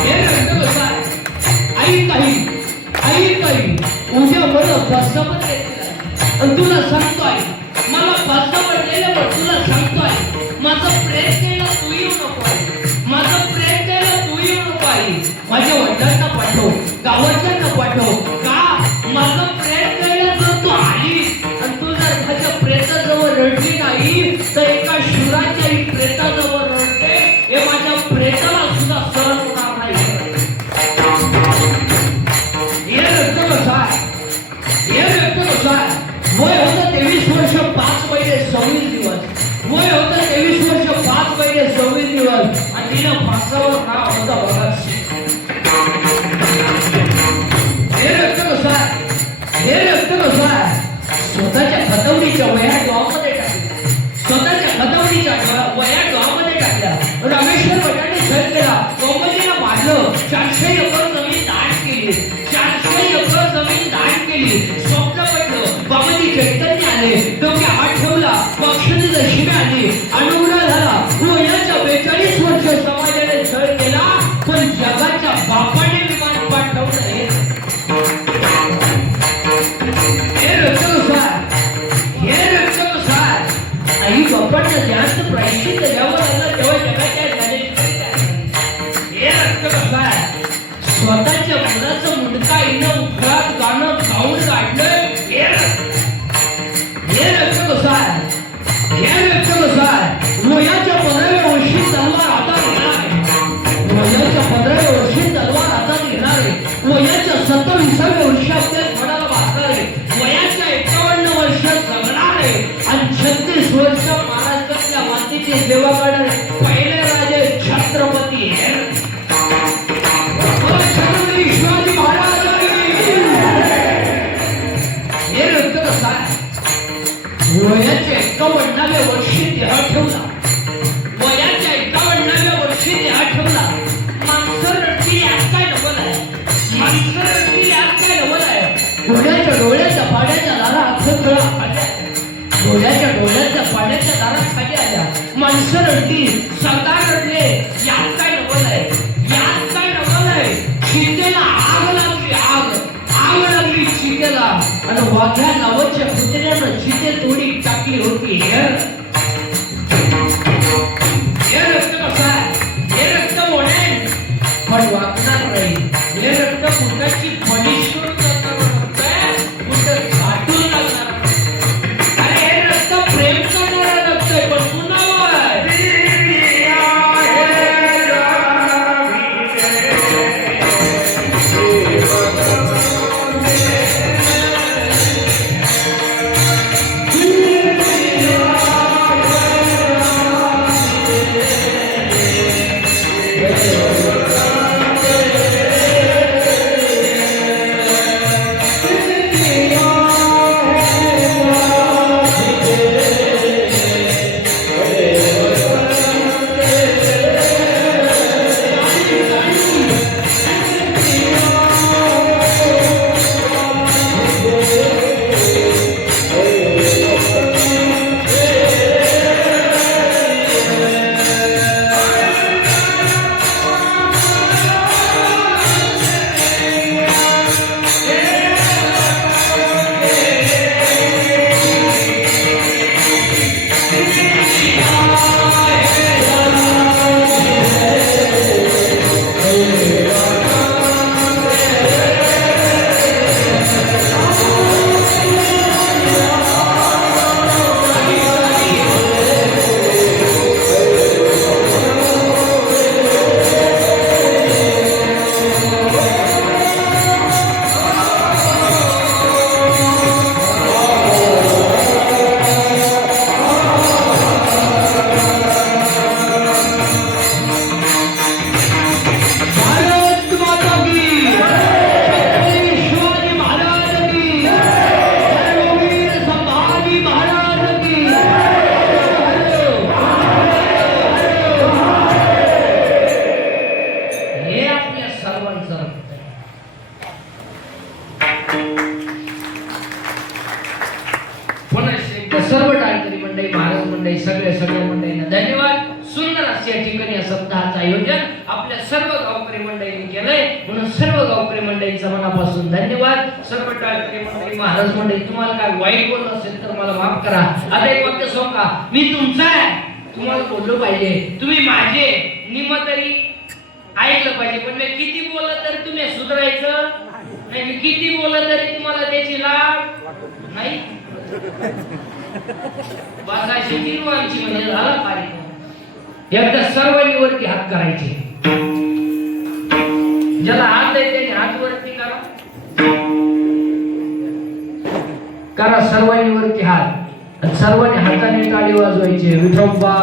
हे रक्त कसं आहे. आई काही उद्या मला फासवर येते आणि तुला सांगतोय मला फासवर गेल्यावर तुला सांगतोय बावरच्या पाठव का माझं प्रेत कळलं जर तू आली आणि तू जर माझ्या प्रेताजवळ रडली नाही तर एका शुराच्या प्रेताजवळ रडते हे माझ्या प्रेताला सुद्धा सहन होणार नाही. हे रक्त कसं हे रक्त कसं वय होतं 23 वर्ष 5 महिने 26 दिवस वय होतं 23 वर्ष 5 महिने 26 दिवस आणि तिनं फासावर नाव होतं भगत सिंग. हे रक्त कसं हे रक्त कसं स्वतःच्या खतवणीच्या वया डॉमध्ये टाकल्या स्वतःच्या खतवणीच्या वया डॉमध्ये टाकल्या. रामेश्वर भटांनी सर केला कोंबडीला मारलं 400 एकर जमीन दान केली 400 एकर जमीन दान केली. स्वप्न पडलं बाबाजी चैतन्य आले डोक्या हात ठेवला पक्षाची दशिमी आली अनुग्रह झाला. वयाच्या 42 वर्ष समाजाने छळ केला पण जगाच्या बापाने विमान पाठवलं हे रक्त हे रक्त कसं आई बापांना जास्त प्रायश्चित्त द्यावं लागलं तेव्हा जगाच्या हे रक्त कसं स्वतःच्या मुलाचं मुंडका इनं उखळात गाणं गाऊन काढलं हे रक्त कसं हे रक्त कसं वयाच्या 15व्या वर्षी तलवार हातात घेणार आहे वयाच्या 15व्या वर्षी तलवार हातात घेणार आहे वयाच्या 27व्या वर्षी आपल्या घोडाला वाचणार आहे वयाच्या 51 वर्ष जगणार आहे आणि 36 वर्ष महाराष्ट्रातल्या मातीची सेवा करणार पहिले राजे छत्रपती शिवाजी महाराज हे रक्त कसं वयाच्या 51व्या वर्षी देह ठेवला वयाच्या 51व्या वर्षी देह ठेवला. माणसं रडतील आज काय नवल आहे माणसं रडतील आज काय नवल आहे. घोड्याच्या डोळ्याच्या पाण्याच्या दारा अक्षरखळा खाली आल्या घोड्याच्या डोळ्याच्या पाण्याच्या दारा खाली आल्या. माणसं रडतील सरदार रडले यात काय नवल आहे यात काय नवल आहे. चितेला आग लागली आग लागली चितेला आणि वाघ्या नावाच्या कुत्र्यानं चिते तोडी टाकली होती. हे रक्त कसं हे रक्त मोडेल पण वागणार नाही. हे रक्त कुठाची फणीशून कुठं साठून लागणार. अरे हे रक्त प्रेम करणारं रक्त आहे पण पुन्हा सगळ्या मंडळींना धन्यवाद. सुंदर असे या ठिकाणी या सप्ताहाचं आयोजन आपल्या सर्व गावकरी मंडळींनी केलंय म्हणून सर्व गावकरी मंडळींचा मनापासून धन्यवाद. सर्व टाळकरी मंडळी महाराज मंडळी तुम्हाला काय वाईट बोललं असेल तर मला माफ करा. आता एक वाक्य सांगू का मी तुमचा आहे तुम्हाला बोललो पाहिजे तुम्ही माझे निम तरी ऐकलं पाहिजे पण मी किती बोललं तर तुम्ही सुधारायचं नाही मी किती बोलत तरी तुम्हाला त्याची लाभ नाही. बघा शेती व्हायची म्हणजे झाला पाहिजे. एकदा सर्वांनी वरती हात करायचे. ज्याला हात आहे त्याने हात वरती करा. करा सर्वांनी वरती हात आणि सर्वांनी हाताने टाळी वाजवायचे. विठोबा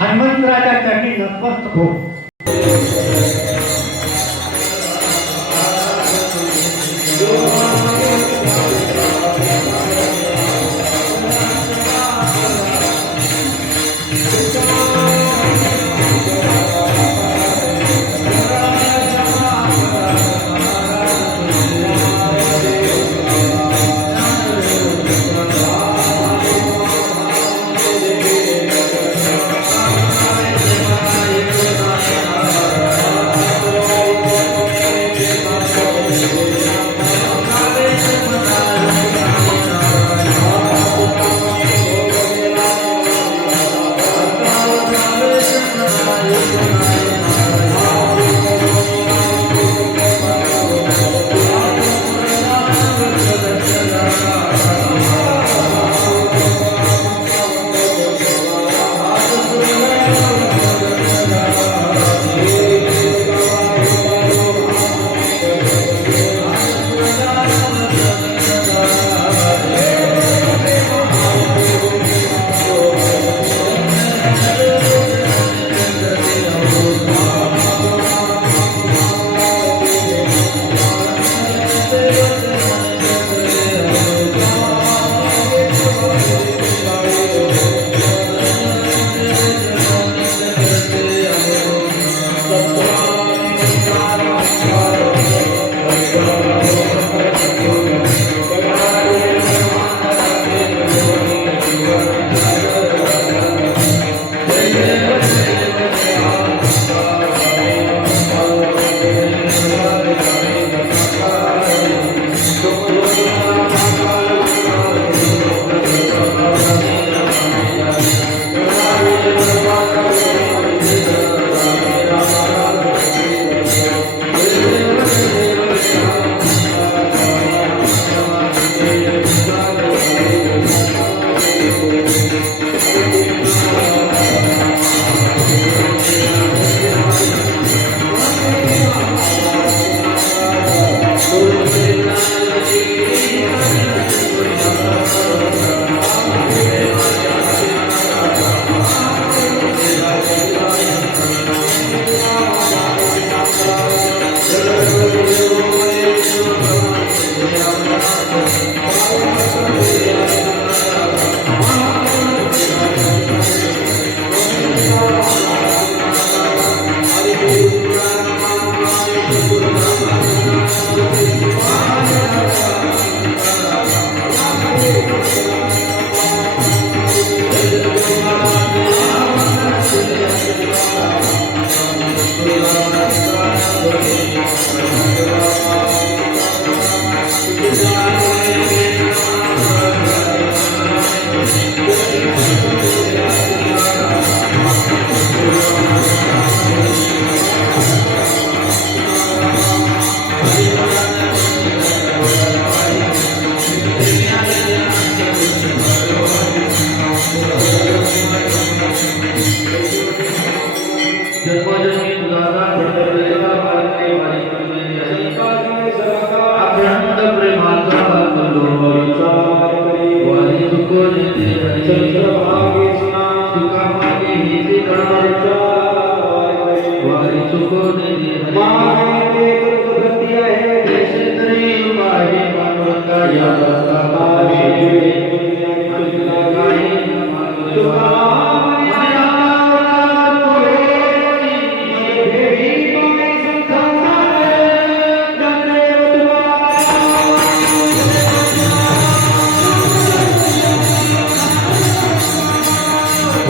हनुमंतराजा चरणी नतमस्तक हो. Thank you. जन्मोजन्मी तुझा प्रत्येका पालके वारी अखंड प्रेमाचा कलो वारी चुको नेते तुका मागे हेते गणा वारी चुको नेते क्षेत्री माहे मानवता या